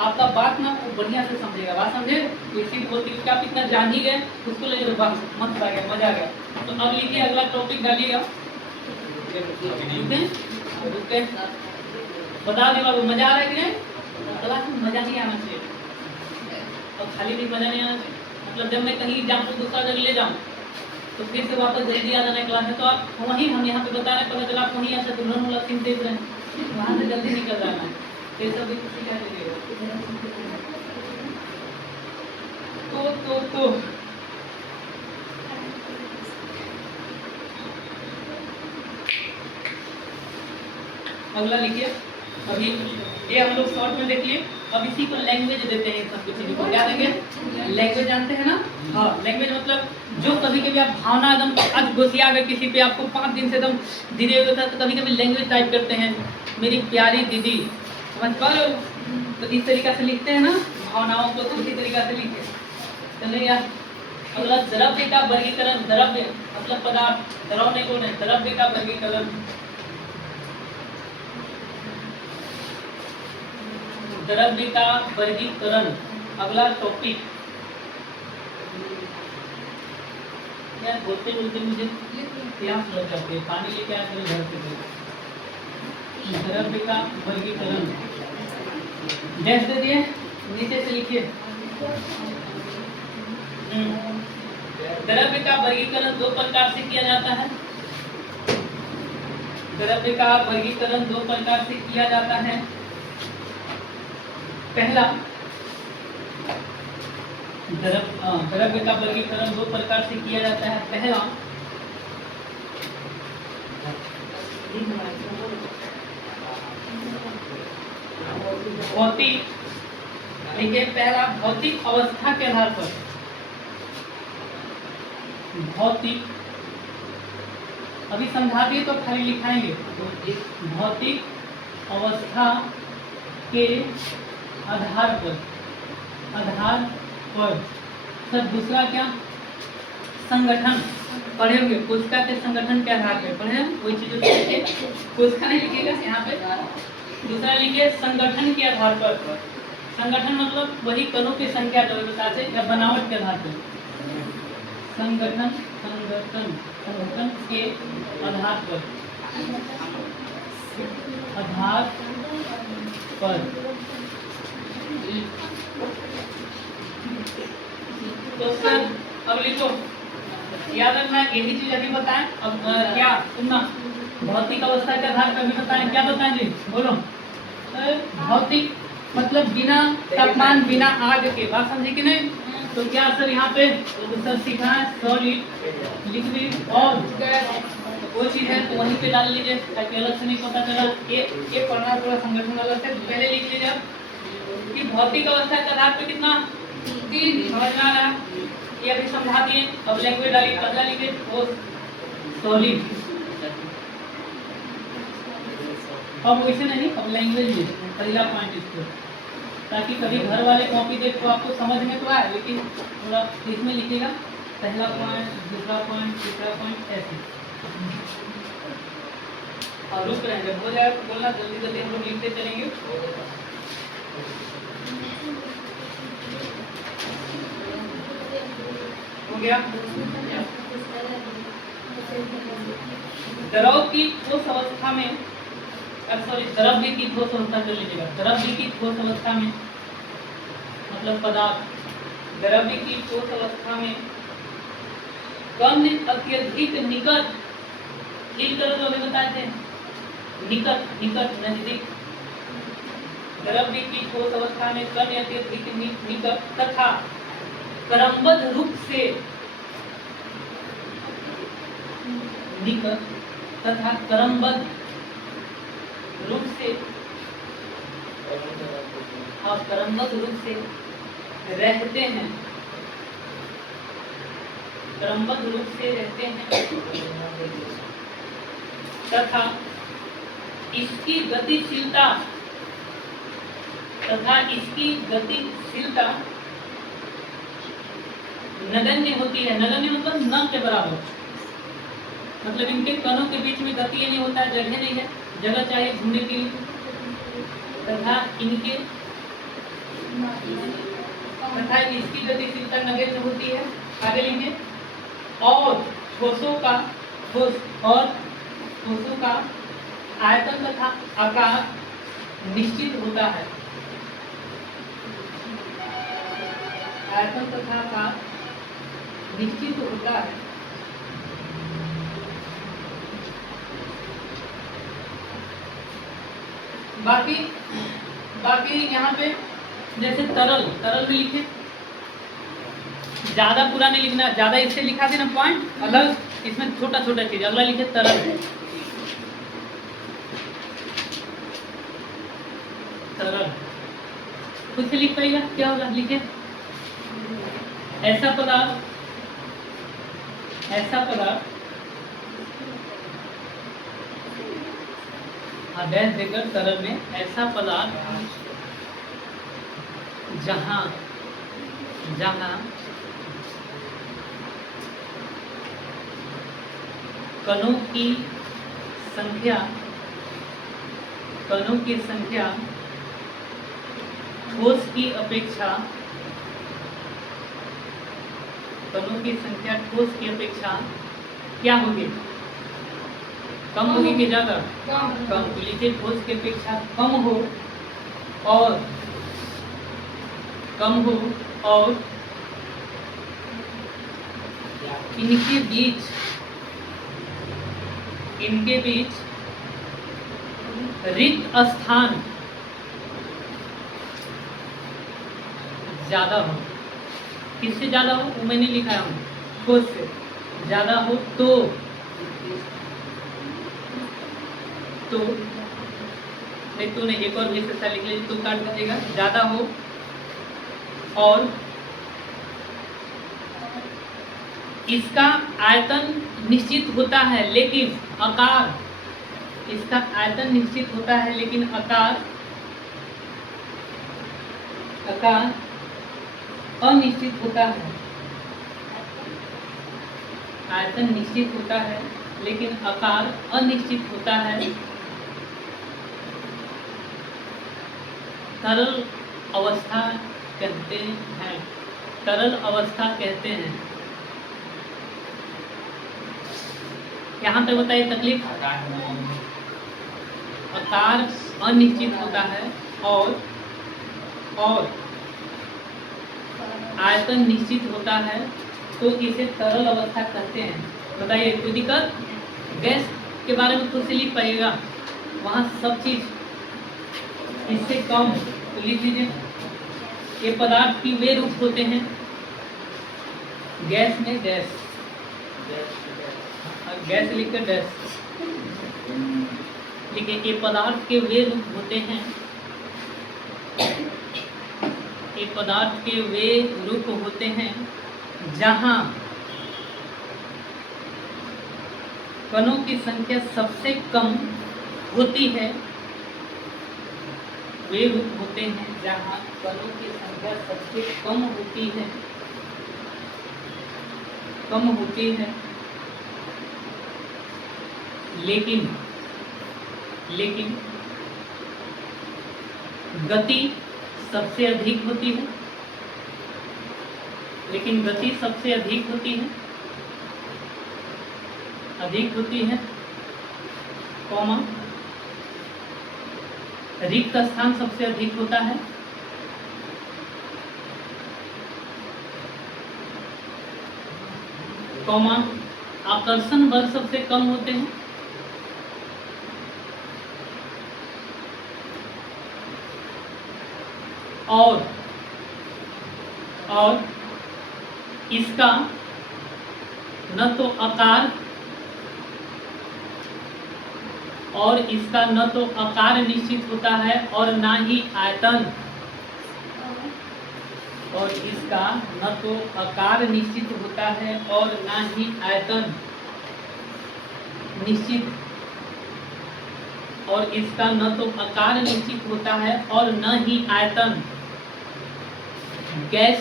आपका बात ना वो बढ़िया से समझेगा, बात समझे। तो इसी बोलती है कि आप इतना जान ही गए, उसको ले लो बस मत आ गया, मजा आ गया। तो अब लिखिए अगला टॉपिक डालिएगा, बता देगा वो मजा आ रहा है कि नहीं। क्लास में मजा नहीं आना चाहिए, और खाली भी मजा नहीं आना चाहिए। मतलब जब मैं कहीं जाऊँ तो दूसरा जगह ले जाऊँ तो फिर से वापस जल्दी आ जाना क्लास में, तो आप वहीं हम यहाँ पे बता रहे हैं, पता चला आप वहीं ऐसा दुल्हन वाला सीन देख रहे हैं, वहाँ से जल्दी निकल जाना है। तो ये सब भी किसी क्या दीजिएगा। तो अगला लिखिए, अभी ये हम लोग शॉर्ट में देख लिए। अब इसी को लैंग्वेज देते हैं, सब कुछ को क्या देंगे, लैंग्वेज जानते हैं ना। हाँ लैंग्वेज मतलब जो कभी कभी आप भावना एकदम आज घुसिया गए किसी पे, आपको 5 दिन से एकदम धीरे हुए था, तो कभी कभी लैंग्वेज टाइप करते हैं, मेरी प्यारी दीदी, समझ पा रहे हो। तो इस तरीका से लिखते हैं ना भावनाओं को, तो उसी तरीका से लिखे चले यार। अगला द्रव्य का वर्गीकरण, द्रव्य मतलब पदार्थ, द्रव्य को नहीं, द्रव्य का वर्गीकरण। द्रव्य का वर्गीकरण अगला टॉपिक। यार बोलते बोलते मुझे प्यास लग जाती है, पानी लेके आया मेरे घर से। द्रव्य का वर्गीकरण डैश दे दिए, नीचे से लिखिए। द्रव्य का वर्गीकरण 2 प्रकार से किया जाता है। द्रव्य का वर्गीकरण 2 प्रकार से किया जाता है। पहला द्रव्य का वर्गीकरण 2 प्रकार से किया जाता है। पहला भौतिक, देखिए पहला भौतिक अवस्था के आधार पर, भौतिक, अभी समझा दिए तो खाली लिखाएंगे। भौतिक अवस्था के आधार पर, आधार पर। सर दूसरा क्या, संगठन पढ़े होंगे, कोशिका के संगठन के आधार पर पढ़े, वही चीज लिखिए, कोशिका नहीं लिखिएगा यहाँ पे। दूसरा लिखिए संगठन के आधार पर। संगठन मतलब वही कणों की संख्या जो बताते हैं या बनावट के आधार पर। संगठन, संगठन, संगठन के आधार पर, आधार पर। तो सर अब लिखो, याद रखना यही चीज अभी बताएं। अब क्या सुनना, भौतिक अवस्था के आधार पर भी बताएं। क्या बताएं जी, बोलो। भौतिक मतलब बिना तापमान, बिना आग के, बात समझे कि नहीं? तो क्या सर यहाँ पे तो सर सीखा है सॉलिड, लिक्विड और वो चीज है तो वहीं पे डाल लीजिए ताकि अलग से नहीं पता चला। ये पढ़ना थोड़ा संगठन अलग से पहले लिख लीजिए कि भौतिक अवस्था के आधार पे कितना, 3 समझ में आ रहा है। ये अभी समझा दिए। अब लिक्विड डालिए, अगला लिखिए वो सॉलिड। अब वैसे नहीं, अब लैंग्वेज में पहला पॉइंट इसको, ताकि कभी घर वाले कॉपी देख तो आपको समझ में तो आए, लेकिन थोड़ा इसमें लिखिएगा पहला पॉइंट, दूसरा पॉइंट, तीसरा पॉइंट, ऐसे। और रुक रहे हैं, जब हो जाए तो बोलना, जल्दी जल्दी हम लोग लिखते चलेंगे। हो गया। द्रव की ठोस अवस्था में, सॉरी द्रव्य की ठोस अवस्था कर लीजिएगा। द्रव्य की ठोस अवस्था में मतलब पदार्थ, द्रव्य की ठोस अवस्था में कण अत्यधिक निकट, एक तरह तो अभी बताए थे, निकट, निकट, नजदीक। द्रव्य की ठोस अवस्था में कण अत्यधिक निकट तथा क्रमबद्ध रूप से निकट तथा क्रमबद्ध रूप से, और क्रमबद्ध रूप से रहते हैं, क्रमबद्ध रूप से रहते हैं तथा इसकी गतिशीलता, तथा इसकी गतिशीलता नगण्य होती है। नगण्य मतलब न के बराबर, मतलब इनके कणों के बीच में गति नहीं होता है, जगह नहीं है, जगह चाहिए घूमने के लिए, तथा इनके तथा इसकी गतिशीलता नगण्य होती है। आगे लिखिए, और ठोसों का, ठोस और ठोसों का आयतन तथा आकार निश्चित होता है। आयतन तथा आकार निश्चित होता है। बाकी यहाँ पे जैसे तरल, तरल में लिखे, ज्यादा पूरा नहीं लिखना, ज्यादा इससे लिखा देना पॉइंट अलग, इसमें छोटा छोटा चीज। अगला लिखे तरल, तरल खुद से लिख पाएगा क्या होगा, लिखे ऐसा पदार्थ, ऐसा पदार्थ आदेश देकर तरल में, ऐसा पदार्थ जहां जहां कणों की संख्या, कणों की संख्या ठोस की अपेक्षा, कणों की संख्या ठोस की अपेक्षा क्या होगी, कम होगी कि ज्यादा, कम। तो लिखिए ठोस की अपेक्षा कम हो, और कम हो, और इनके बीच, इनके बीच रिक्त स्थान ज्यादा हो। किससे ज्यादा हो वो मैंने लिखा हूँ, ठोस से ज्यादा हो तो तो नहीं तो नहीं, एक और भी ऐसा लिख लीजिए, तो काट दीजिएगा ज़्यादा हो और इसका आयतन निश्चित होता है लेकिन आकार, इसका आयतन निश्चित होता है लेकिन आकार अनिश्चित होता है। आयतन निश्चित होता है लेकिन आकार अनिश्चित होता है। तरल अवस्था कहते हैं, तरल अवस्था कहते हैं। यहाँ तक बताइए तकलीफ। आकार अनिश्चित होता है और आयतन निश्चित होता है तो इसे तरल अवस्था कहते हैं। बताइए कोई दिक्कत? गैस के बारे में खुद से लिख पाइएगा, वहाँ सब चीज इससे कम तो लिख लीजिए। ये पदार्थ की वे रूप होते हैं। गैस में गैस लिखकर गैस लिखिए। ये पदार्थ के वे रूप होते हैं, ये पदार्थ के वे रूप होते हैं जहाँ कणों की संख्या सबसे कम होती है। वे रूप होते हैं जहाँ कणों की संख्या सबसे कम होती है, लेकिन गति सबसे अधिक होती है, कॉमा रिक्त स्थान सबसे अधिक होता है, कॉमा आकर्षण बल सबसे कम होते हैं, और इसका न तो आकार निश्चित होता है और ना ही आयतन, और इसका न तो आकार निश्चित होता है और ना ही आयतन निश्चित, और इसका न तो आकार निश्चित होता है और न ही आयतन गैस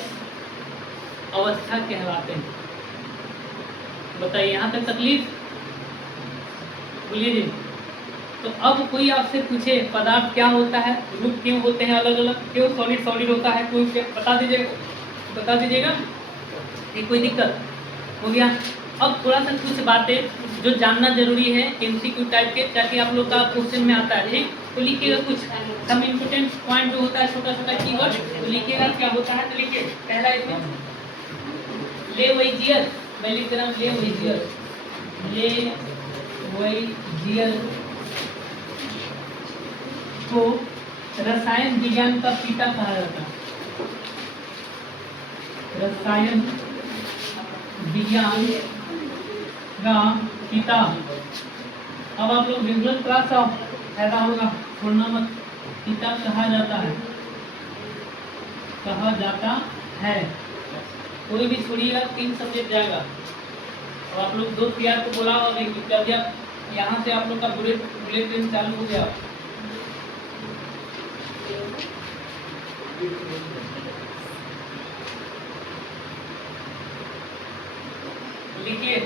अवस्था कहलाते हैं। बताइए यहाँ तक तकलीफ? बोलिए जी। तो अब कोई आपसे पूछे पदार्थ क्या होता है, रूप क्यों होते हैं अलग अलग, क्यों सॉलिड होता है, कोई बता दीजिएगा। ये कोई दिक्कत हो गया? अब थोड़ा सा कुछ बातें जो जानना जरूरी है MCQ टाइप के, ताकि आप लोग का क्वेश्चन में आता है। ठीक, तो लिखिएगा कुछ सम इम्पोर्टेंट पॉइंट जो होता है, छोटा छोटा कीवर्ड, तो लिखिएगा क्या होता है। तो लिखिए पहला इसमें लेवैजियर, मैं लिख रहा हूँ लेवैजियर को रसायन विज्ञान का पिता कहा जाता है। रसायन विज्ञान का पिता। अब आप लोग रेगुलर क्लास आओ, फायदा होगा, छोड़ना मत। पिता कहा जाता है, कोई भी छोड़िएगा 3 सब्जेक्ट जाएगा। और आप लोग 2 तैयार को बोला और एक कर दिया, यहाँ से आप लोग का बुलेट ट्रेन चालू हो गया। लिखिए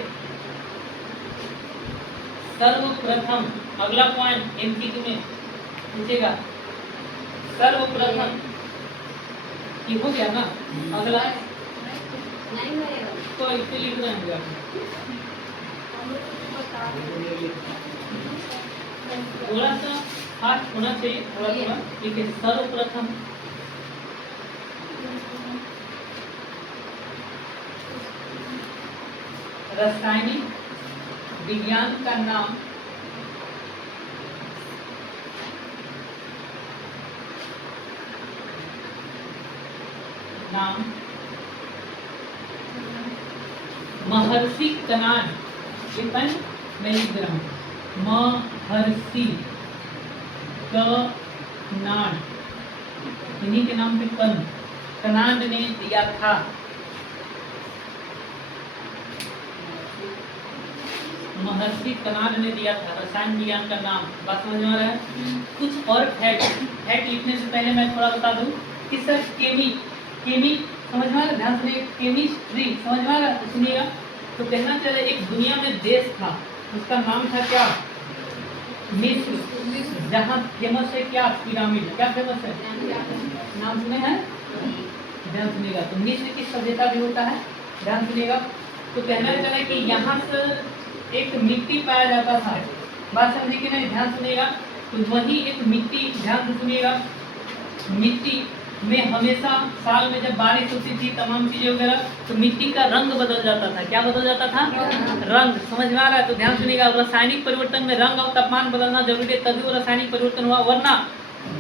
सर्वप्रथम, अगला पॉइंट MCQ में पूछेगा। सर्वप्रथम ये हो गया ना, अगला तो इसे लिख रहे हैं। थोड़ा सा फास्ट होना चाहिए, थोड़ा। लिखिए सर्वप्रथम रासायनिक विज्ञान का नाम महर्षि कनाड, मैं लिख रहा हूँ महर्षि कनाड, इन्हीं के नाम पे कनाड ने दिया था। महर्षि कनाड ने दिया था रसायन विज्ञान का नाम। बात समझ में आ रहा है? कुछ और फैक्ट लिखने से पहले मैं थोड़ा बता दूं कि सर केमी समझ में आ रहा है? ध्यान से केमिस्ट्री समझ में आ रहा है? सुनिएगा। तो कहना चले एक दुनिया में देश था, उसका नाम था क्या? मिस्र। जहाँ फेमस है क्या? पिरामिड। क्या फेमस है? नाम सुने हैं? ध्यान सुनिएगा। तो मिस्र की सभ्यता भी होता है, ध्यान सुनिएगा। तो कहना चला कि यहाँ से एक मिट्टी पाया जाता था। बात समझे कि नहीं? ध्यान सुनिएगा। तो वही एक मिट्टी, ध्यान से सुनिएगा, मिट्टी में हमेशा साल में जब बारिश होती थी तमाम चीजें वगैरह, तो मिट्टी का रंग बदल जाता था। क्या बदल जाता था? रंग। समझ में आ रहा है? तो ध्यान सुनिएगा। रासायनिक परिवर्तन में रंग और तापमान बदलना जरूरी है, तभी वो रासायनिक परिवर्तन हुआ, वरना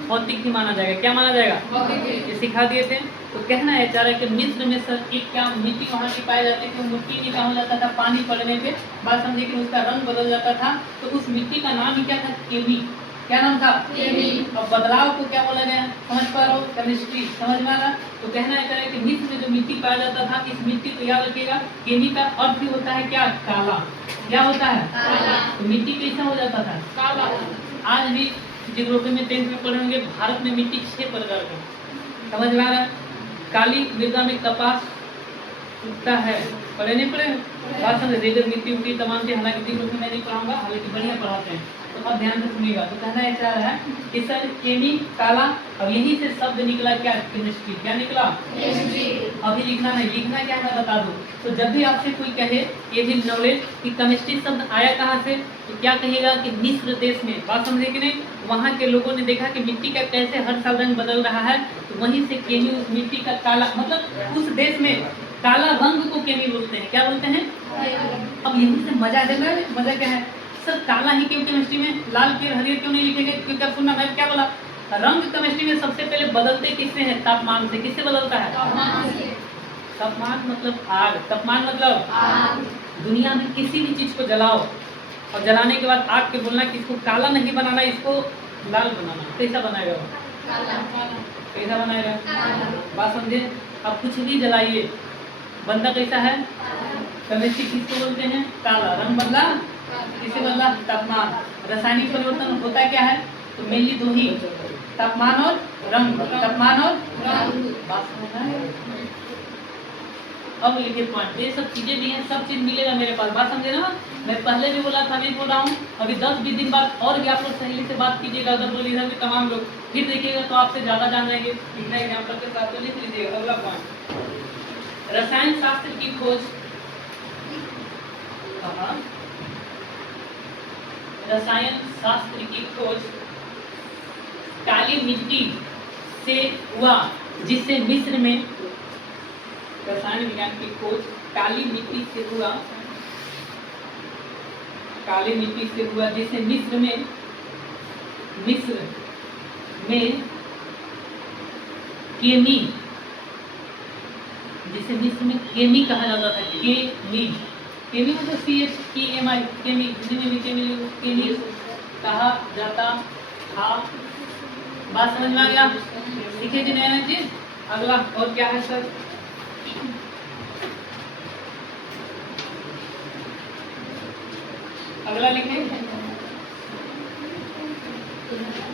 भौतिक ही माना जाएगा। क्या माना जाएगा? ये सिखा दिए थे। तो कहना है चाह रहा है कि मिस्र में सर एक क्या मिट्टी वहाँ की पाई जाती थी, मिट्टी में क्या हो जाता था? पानी पड़ने पे बात समझे कि उसका रंग बदल जाता था। तो उस मिट्टी का नाम ही क्या था? केमी। क्या नाम था? केमी। और बदलाव को क्या बोला गया? समझ पा रहे हो? केमिस्ट्री। समझ में आ रहा? तो कहना है कि मिस्र में जो मिट्टी पाया जाता था, इस मिट्टी को याद रखिएगा, केमी का अर्थ ही होता है क्या? काला। क्या होता है? काला। तो मिट्टी कैसा हो जाता था? काला। आज भी जियोग्राफी में 10th में पढ़े होंगे, भारत में मिट्टी 6 प्रकार का। समझ में आ रहा है? काली मृदा में कपास उगता है, पढ़े नहीं पढ़े? बात समझे? रेगल मिट्टी उगती तमाम चीज, हालांकि जियोग्राफी में नहीं पढ़ाऊंगा, हालांकि बढ़िया पढ़ाते हैं, तो अब ध्यान से सुनिएगा। तो कहना है चाह रहा है कि सर केमी काला, अब यहीं से शब्द निकला क्या? केमिस्ट्री। क्या निकला? केमिस्ट्री। अभी लिखना नहीं, लिखना क्या है बता दो। तो जब भी आपसे कोई कहे ये भी नॉलेज कि केमिस्ट्री शब्द आया कहाँ से, तो क्या कहेगा कि मिस्र देश में। बात समझे कि नहीं? वहाँ के लोगों ने देखा कि मिट्टी का कैसे हर साल रंग बदल रहा है, तो वहीं से केमी, उस मिट्टी का काला, मतलब उस देश में काला रंग को केमी बोलते हैं। क्या बोलते हैं? अब यहीं से मजा देख रहे हैं। मजा क्या है सर? काला ही क्यों केमिस्ट्री में? लाल फिर हरियर क्यों नहीं लिखेंगे? क्योंकि अब सुनना, मैं क्या बोला, रंग केमिस्ट्री में सबसे पहले बदलते किससे हैं? तापमान से। किससे बदलता है? तापमान मतलब आग। तापमान मतलब आग। दुनिया में किसी भी चीज को जलाओ और जलाने के बाद आग के बोलना कि इसको काला नहीं बनाना, इसको लाल बनाना। कैसा बनाएगा वो? कैसा बनाएगा? बात समझे? अब कुछ भी जलाइए, बनता कैसा है? केमिस्ट्री किसको बोलते हैं? काला। रंग बदला, किससे बदला? तापमान। रासायनिक परिवर्तन होता क्या है? तो मेनली दो ही, तापमान और रंग। तापमान और रंग। बात समझ में? अब लिखे पॉइंट, ये सब चीजें भी हैं, सब चीज मिलेगा मेरे पास। बात समझे ना? मैं पहले भी बोला था, नहीं बोल रहा हूँ। अभी 10-20 दिन बाद और भी आप लोग सहेली से बात कीजिएगा, अगर बोल इधर भी तमाम लोग, फिर देखिएगा तो आपसे ज्यादा जान जाएंगे। इतना एग्जाम्पल के साथ तो लिख लीजिएगा। अगला पॉइंट, रसायन शास्त्र की खोज। रसायन शास्त्र की खोज काली मिट्टी से हुआ, जिससे मिस्र में रसायन विज्ञान की खोज काली मिट्टी से हुआ, काली मिट्टी से हुआ, जिसे मिस्र में केमी, जिसे मिस्र में केमी कहा जाता था। केमी मतलब CHEMI, केमी, हिंदी में भी केमी कहा जाता था। बात समझ में आ गया? लिखे जी नया चीज। अगला और क्या है सर? अगला लिखें,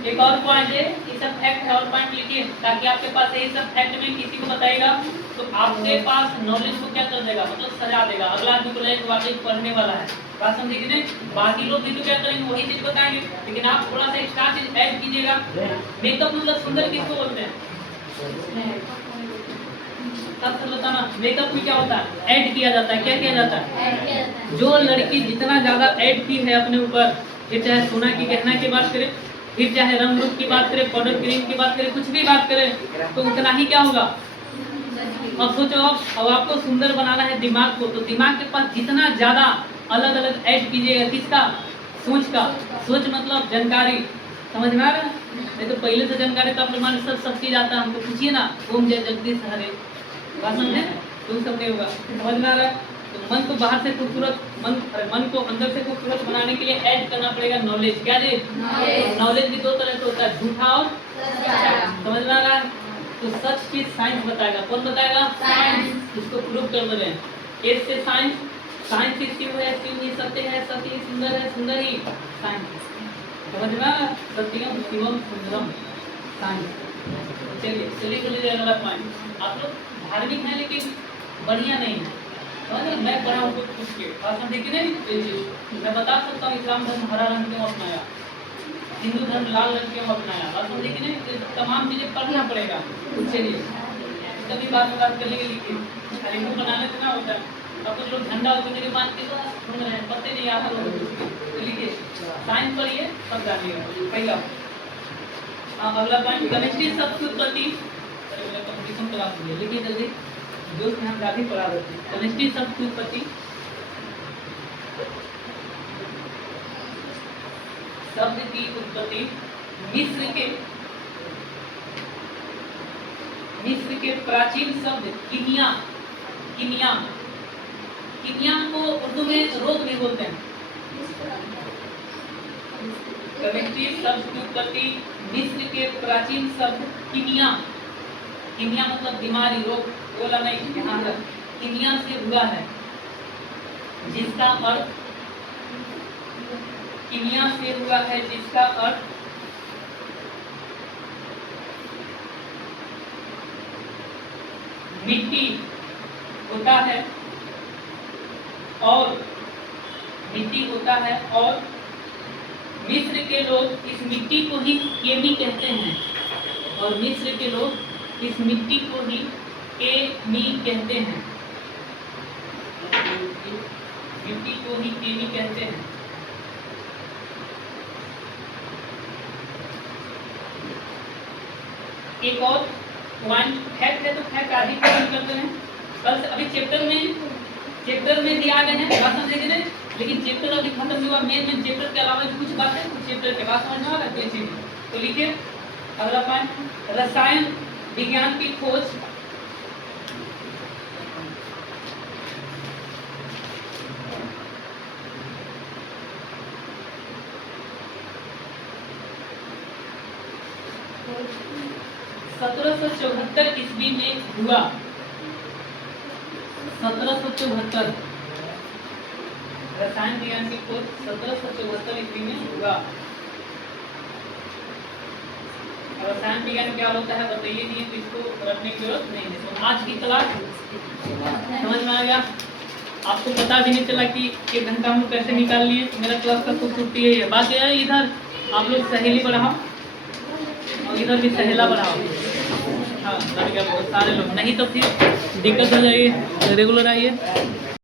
एक और पॉइंट है, ये सब फैक्ट है और पॉइंट लिखिए, ताकि आपके पास यही सब फैक्ट में किसी को बताएगा तो आपके पास नॉलेज को क्या कर देगा, मतलब सजा देगा। अगला आदमी को लगेगा वाकई पढ़ने वाला है। बात समझे कि नहीं? बाकी लोग भी तो क्या करेंगे, वही चीज बताएंगे, लेकिन आप थोड़ा सा एक्स्ट्रा चीज ऐड कीजिएगा। मेकअप मतलब सुंदर किसको बोलते हैं? सबसे बताना, मेकअप में क्या होता है? ऐड किया जाता है। क्या किया जाता है? जो लड़की जितना ज्यादा ऐड की है अपने ऊपर, फिर चाहे सोना की गहना की बात करें, फिर चाहे रंग रूप की बात करें, पाउडर क्रीम की बात करें, कुछ भी बात करें, तो उतना ही क्या होगा। अब सोचो, अब आपको सुंदर बनाना है दिमाग को, तो दिमाग के पास जितना ज्यादा अलग अलग ऐड कीजिएगा, किसका? सोच का। सोच मतलब जानकारी। समझ में आ रहा है? नहीं तो पहले से जानकारी तो आप लोग सब चीज आता है, हमको पूछिए ना, ओम जय जगदीश हरे। बात समझे? तो सब नहीं होगा। समझ में आ रहा है? तो मन को बाहर से खूबसूरत मन को अंदर से खूबसूरत बनाने के लिए ऐड करना पड़ेगा नॉलेज। क्या जी? नॉलेज भी दो तरह से होता है, झूठा और समझ में आ रहा है? तो सच चीज साइंस बताएगा। कौन बताएगा? साइंस। इसको प्रूव कर दे रहे हैं। एस से साइंस, साइंस ही शिव है, शिव ही सत्य है, सत्य ही सुंदर है, सुंदर ही साइंस। समझ में आ रहा? सत्यम शिवम सुंदरम साइंस। चलिए चलिए बोलिए अगला पॉइंट। आप लोग धार्मिक हैं लेकिन बढ़िया नहीं है। समझ? मैं पढ़ा हूँ कुछ पूछ के, बात समझे कि नहीं? मैं बता सकता हूँ इस्लाम धर्म हरा रंग क्यों अपनाया, हिंदू धर्म लाल रंग क्यों अपनाया, बात समझे कि नहीं? तमाम चीजें पढ़ना पड़ेगा। चलिए कभी बात कर लेंगे, लेकिन खाली मुंह बनाने से ना होता है। अब कुछ लोग झंडा उतरने के बाद के घूम रहे हैं, पते नहीं आता लोगों को। लिखिए साइंस पढ़िए सब जानिएगा। पहला अगला पॉइंट, केमिस्ट्री शब्द की उत्पत्ति। कंपटीशन क्लास में लिखिए जल्दी, दोस्त यहाँ काफी पढ़ा देते हैं। केमिस्ट्री शब्द की उत्पत्ति, शब्द की उत्पत्ति मिस्र के प्राचीन शब्द कीमिया, कीमिया, कीमिया को उर्दू में रोग भी बोलते हैं। केमिस्ट्री शब्द की उत्पत्ति मिस्र के प्राचीन शब्द कीमिया, कीमिया मतलब बीमारी, रोग बोला नहीं, यहाँ तक कीमिया से हुआ है, जिसका अर्थ कीमिया से हुआ है, जिसका अर्थ मिट्टी होता है, और मिट्टी होता है, और मिस्र के लोग इस मिट्टी को ही केमी कहते हैं, और मिस्र के लोग इस मिट्टी को ही केमी कहते हैं, मिट्टी को ही केमी कहते हैं। एक और पॉइंट फैक्ट है, तो फैक्ट आदि करते हैं कल से। अभी चैप्टर में दिया गए हैं, बात समझेंगे नहीं, लेकिन चैप्टर अभी खत्म हुआ। मेन चैप्टर के अलावा भी कुछ बातें कुछ चैप्टर के बाद समझ में आ रहा है। तो लिखिए अगला पॉइंट, रसायन विज्ञान की खोज ईस्वी में हुआ। 1774 रसायन विज्ञान की खोज 1774 ईस्वी में हुआ। रसायन विज्ञान क्या होता है बताइए, नहीं तो इसको रखने की जरूरत नहीं है। तो आज की क्लास समझ में आ गया? आपको पता भी नहीं चला कि 1 घंटा हम लोग कैसे निकाल लिए। मेरा क्लास का खूबसूरती है। बात यह है, इधर आप लोग सहेली बढ़ाओ और इधर भी सहेला बढ़ाओ। हाँ, सारे लोग, नहीं तो फिर दिक्कत हो जाएगी। रेगुलर आइए।